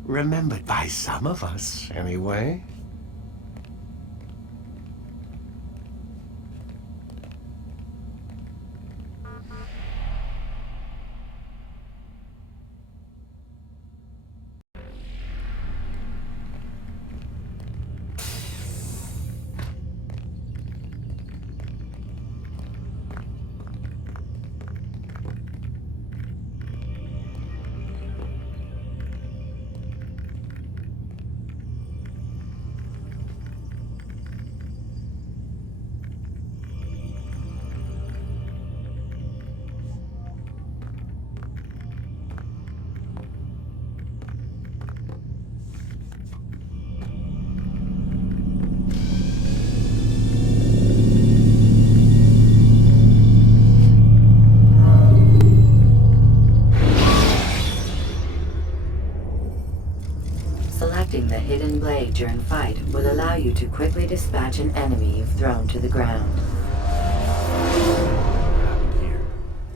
Remembered by some of us, anyway. Selecting the hidden blade during fight will allow you to quickly dispatch an enemy you've thrown to the ground.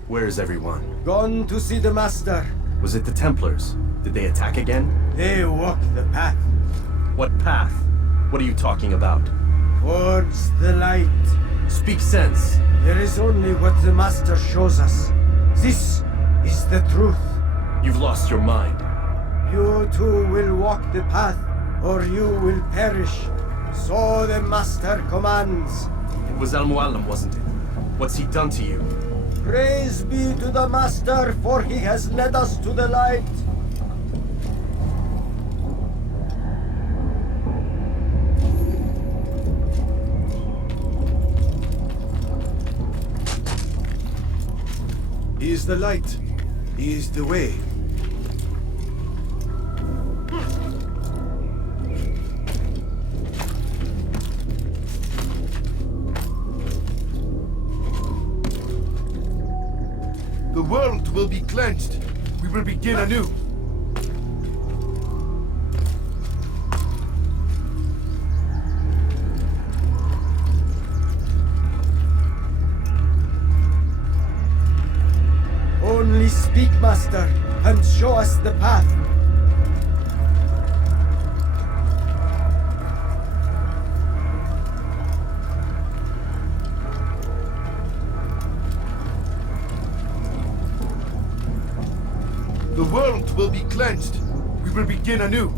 Where is everyone? Gone to see the Master. Was it the Templars? Did they attack again? They walk the path. What path? What are you talking about? Towards the light. Speak sense. There is only what the Master shows us. This is the truth. You've lost your mind. You too will walk the path, or you will perish. So the Master commands. It was Al-Mualim, wasn't it? What's he done to you? Praise be to the Master, for he has led us to the light. He is the light. He is the way. The world will be cleansed. We will begin anew. Only speak, Master, and show us the path. The world will be cleansed. We will begin anew.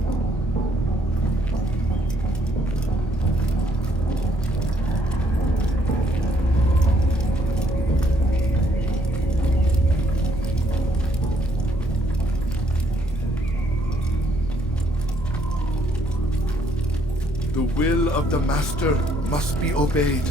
The will of the Master must be obeyed.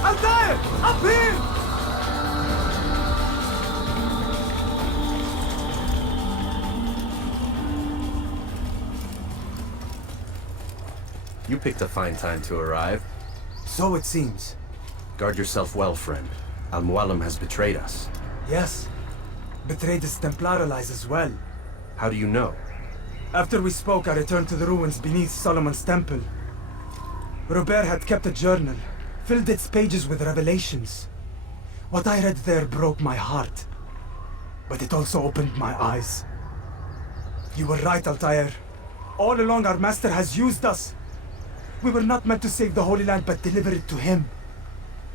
Altair! Up here! You picked a fine time to arrive. So it seems. Guard yourself well, friend. Al-Mualim has betrayed us. Yes. Betrayed his Templar allies as well. How do you know? After we spoke, I returned to the ruins beneath Solomon's temple. Robert had kept a journal, filled its pages with revelations. What I read there broke my heart. But it also opened my eyes. You were right, Altair. All along our master has used us. We were not meant to save the Holy Land, but deliver it to him.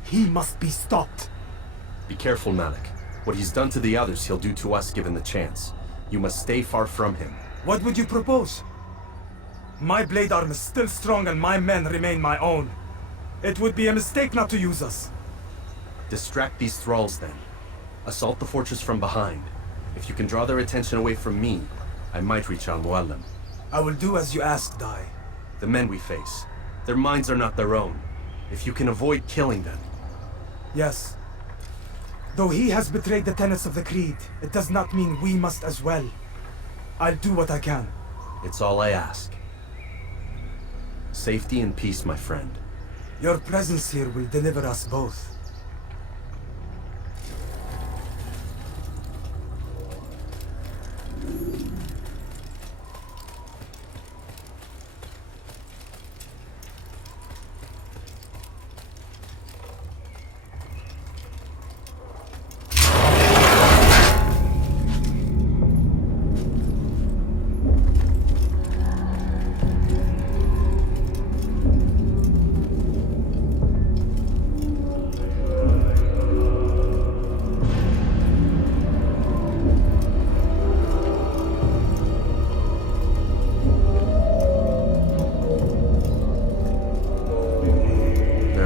He must be stopped. Be careful, Malik. What he's done to the others, he'll do to us given the chance. You must stay far from him. What would you propose? My blade arm is still strong and my men remain my own. It would be a mistake not to use us. Distract these thralls then. Assault the fortress from behind. If you can draw their attention away from me, I might reach Al-Mualim. I will do as you ask, Dai. The men we face, their minds are not their own. If you can avoid killing them. Yes. Though he has betrayed the tenets of the Creed, it does not mean we must as well. I'll do what I can. It's all I ask. Safety and peace, my friend. Your presence here will deliver us both.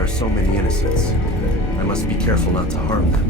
So many innocents. I must be careful not to harm them.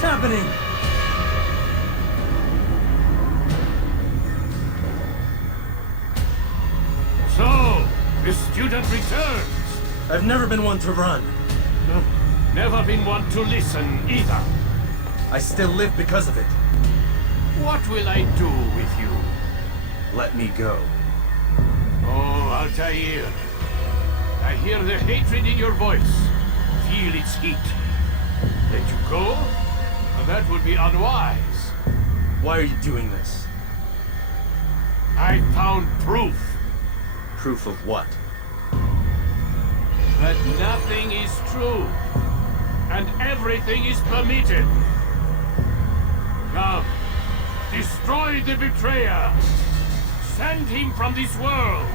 What's happening? So, the student returns. I've never been one to run. Never been one to listen either. I still live because of it. What will I do with you? Let me go. Oh, Altair. I hear the hatred in your voice. Feel its heat. Let you go? Well, that would be unwise. Why are you doing this? I found proof. Proof of what? That nothing is true. And everything is permitted. Come. Destroy the betrayer. Send him from this world.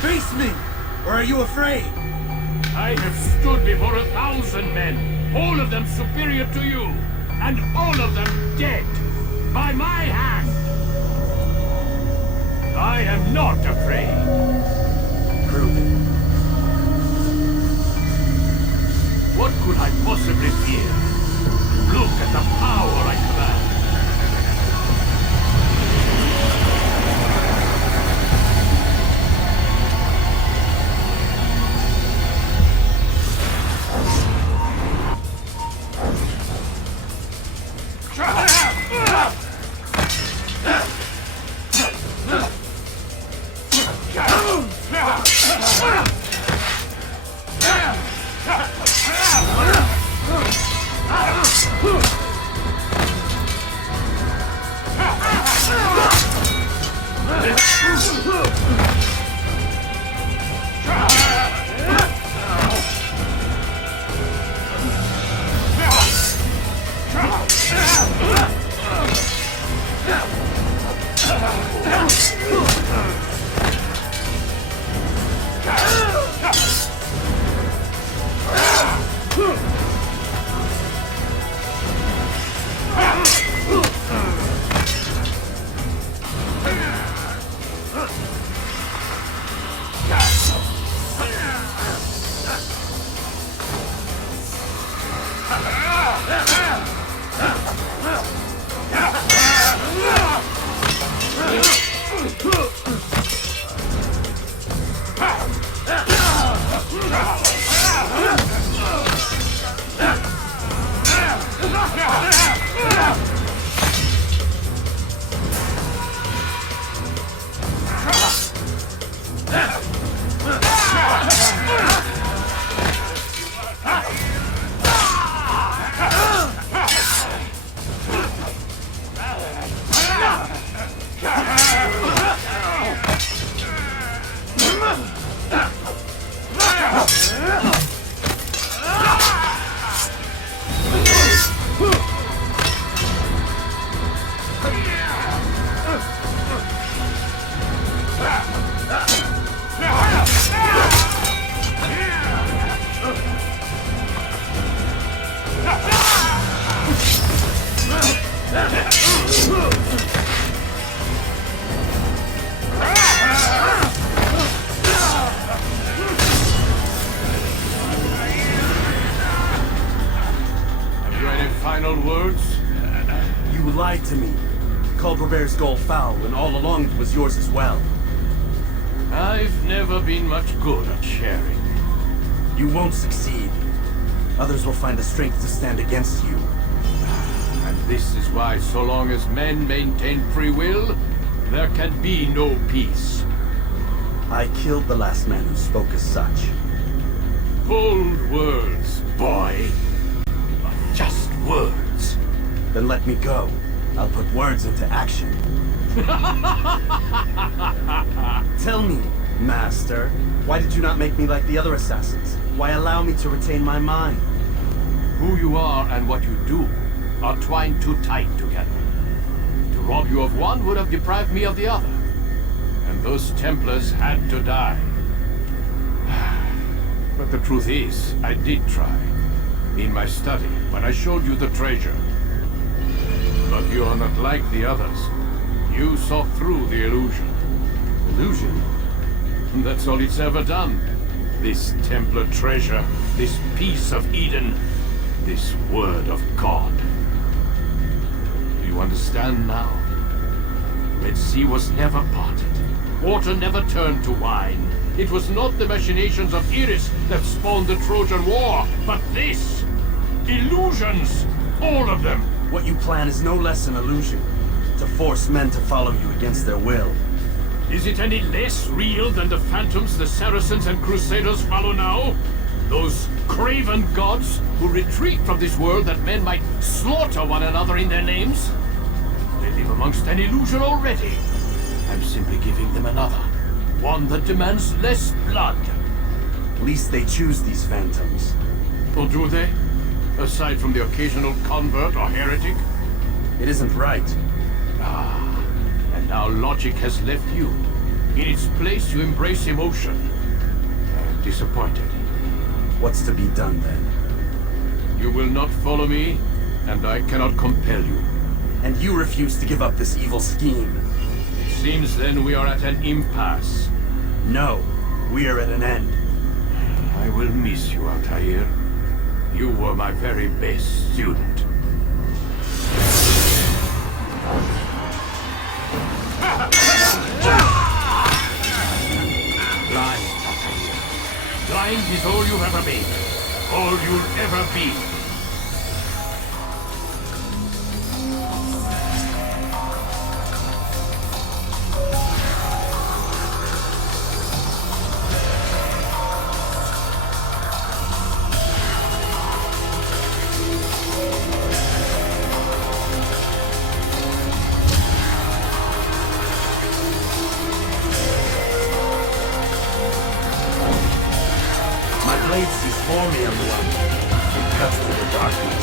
Face me! Or are you afraid? I have stood before 1,000 men, all of them superior to you, and all of them dead, by my hand. I am not afraid. Prove it. What could I possibly fear? Look at the power I command. Robert's goal foul when all along it was yours as well. I've never been much good at sharing. You won't succeed. Others will find the strength to stand against you. And this is why, so long as men maintain free will, there can be no peace. I killed the last man who spoke as such. Bold words, boy. But just words. Then let me go. I'll put words into action. Tell me, Master, why did you not make me like the other assassins? Why allow me to retain my mind? Who you are and what you do are twined too tight together. To rob you of one would have deprived me of the other. And those Templars had to die. But the truth is, I did try. In my study, when I showed you the treasure. But you are not like the others. You saw through the illusion. Illusion? That's all it's ever done. This Templar treasure, this piece of Eden, this word of God. Do you understand now? Red Sea was never parted. Water never turned to wine. It was not the machinations of Eris that spawned the Trojan War, but this! Illusions! All of them! What you plan is no less an illusion. To force men to follow you against their will. Is it any less real than the phantoms the Saracens and Crusaders follow now? Those craven gods who retreat from this world that men might slaughter one another in their names? They live amongst an illusion already. I'm simply giving them another. One that demands less blood. At least they choose these phantoms. Or do they? Aside from the occasional convert or heretic? It isn't right. Ah, and now logic has left you. In its place, you embrace emotion. I'm disappointed. What's to be done, then? You will not follow me, and I cannot compel you. And you refuse to give up this evil scheme. It seems then we are at an impasse. No, we are at an end. I will miss you, Altair. You were my very best student. Blind, Altair. Blind is all you've ever been. All you'll ever be. Blade sees for me on the one. It cuts through the darkness.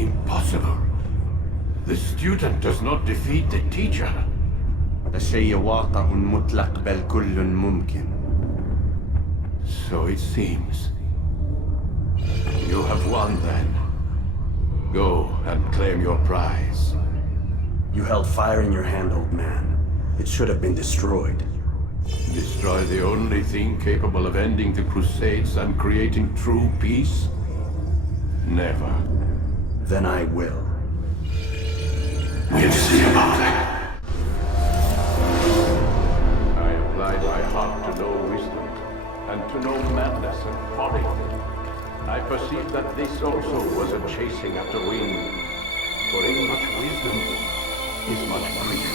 Impossible. The student does not defeat the teacher. الشيء واقع مطلق بل كل ممكن. So it seems. You have won then. Go and claim your prize. You held fire in your hand, old man. It should have been destroyed. Destroy the only thing capable of ending the Crusades and creating true peace? Never. Then I will. We'll see about that. I applied my heart to know wisdom, and to know madness and folly. I perceived that this also was a chasing after wind. For in much wisdom is much grief.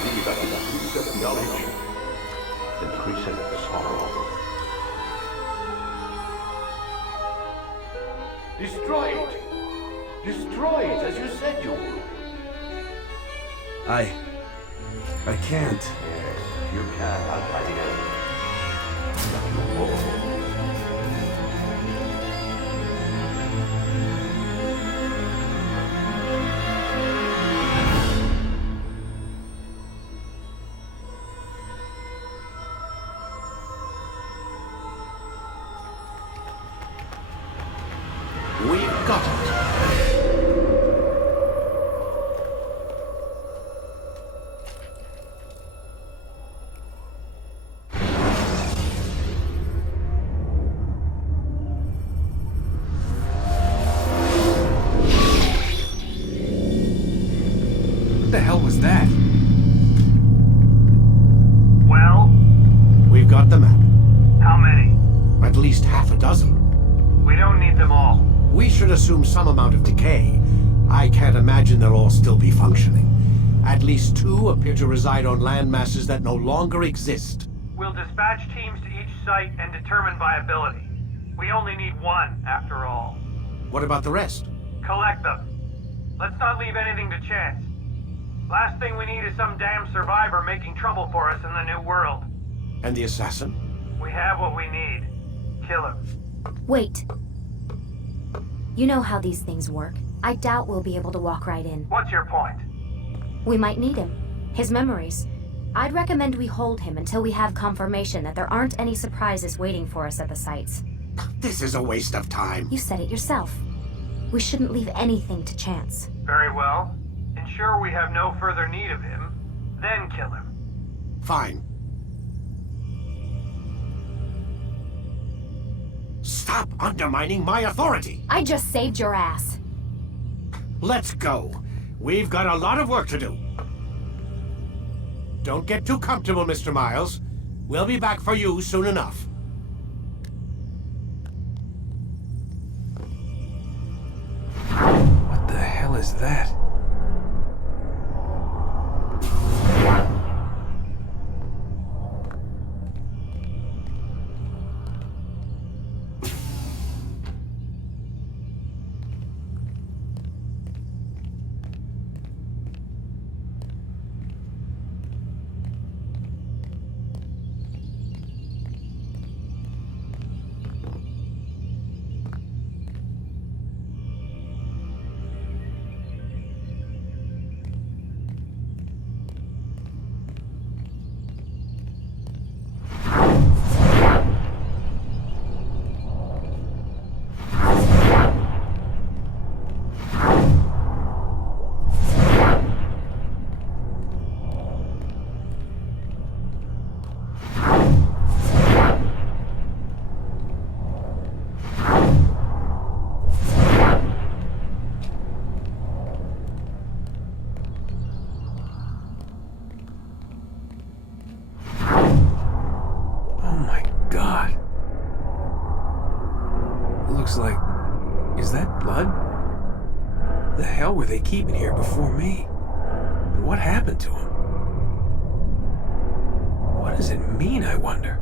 And he that increaseth knowledge increaseth sorrow. Destroy it! Destroy it as you said you would. I can't. Yes, you can, Altair. But you won't. We've got it. What the hell was that? Well, We've got the map. how many? At least half a dozen. We don't need them all. We should assume some amount of decay. I can't imagine they'll all still be functioning. At least 2 appear to reside on land masses that no longer exist. We'll dispatch teams to each site and determine viability. We only need 1, after all. What about the rest? Collect them. Let's not leave anything to chance. Last thing we need is some damn survivor making trouble for us in the new world. And the assassin? We have what we need. Kill him. Wait. You know how these things work. I doubt we'll be able to walk right in. What's your point? We might need him. His memories. I'd recommend we hold him until we have confirmation that there aren't any surprises waiting for us at the sites. This is a waste of time. You said it yourself. We shouldn't leave anything to chance. Very well. Ensure we have no further need of him, then kill him. Fine. Stop undermining my authority! I just saved your ass. Let's go. We've got a lot of work to do. Don't get too comfortable, Mr. Miles. We'll be back for you soon enough. What the hell is that? Is that blood? The hell were they keeping here before me? And what happened to him? What does it mean, I wonder?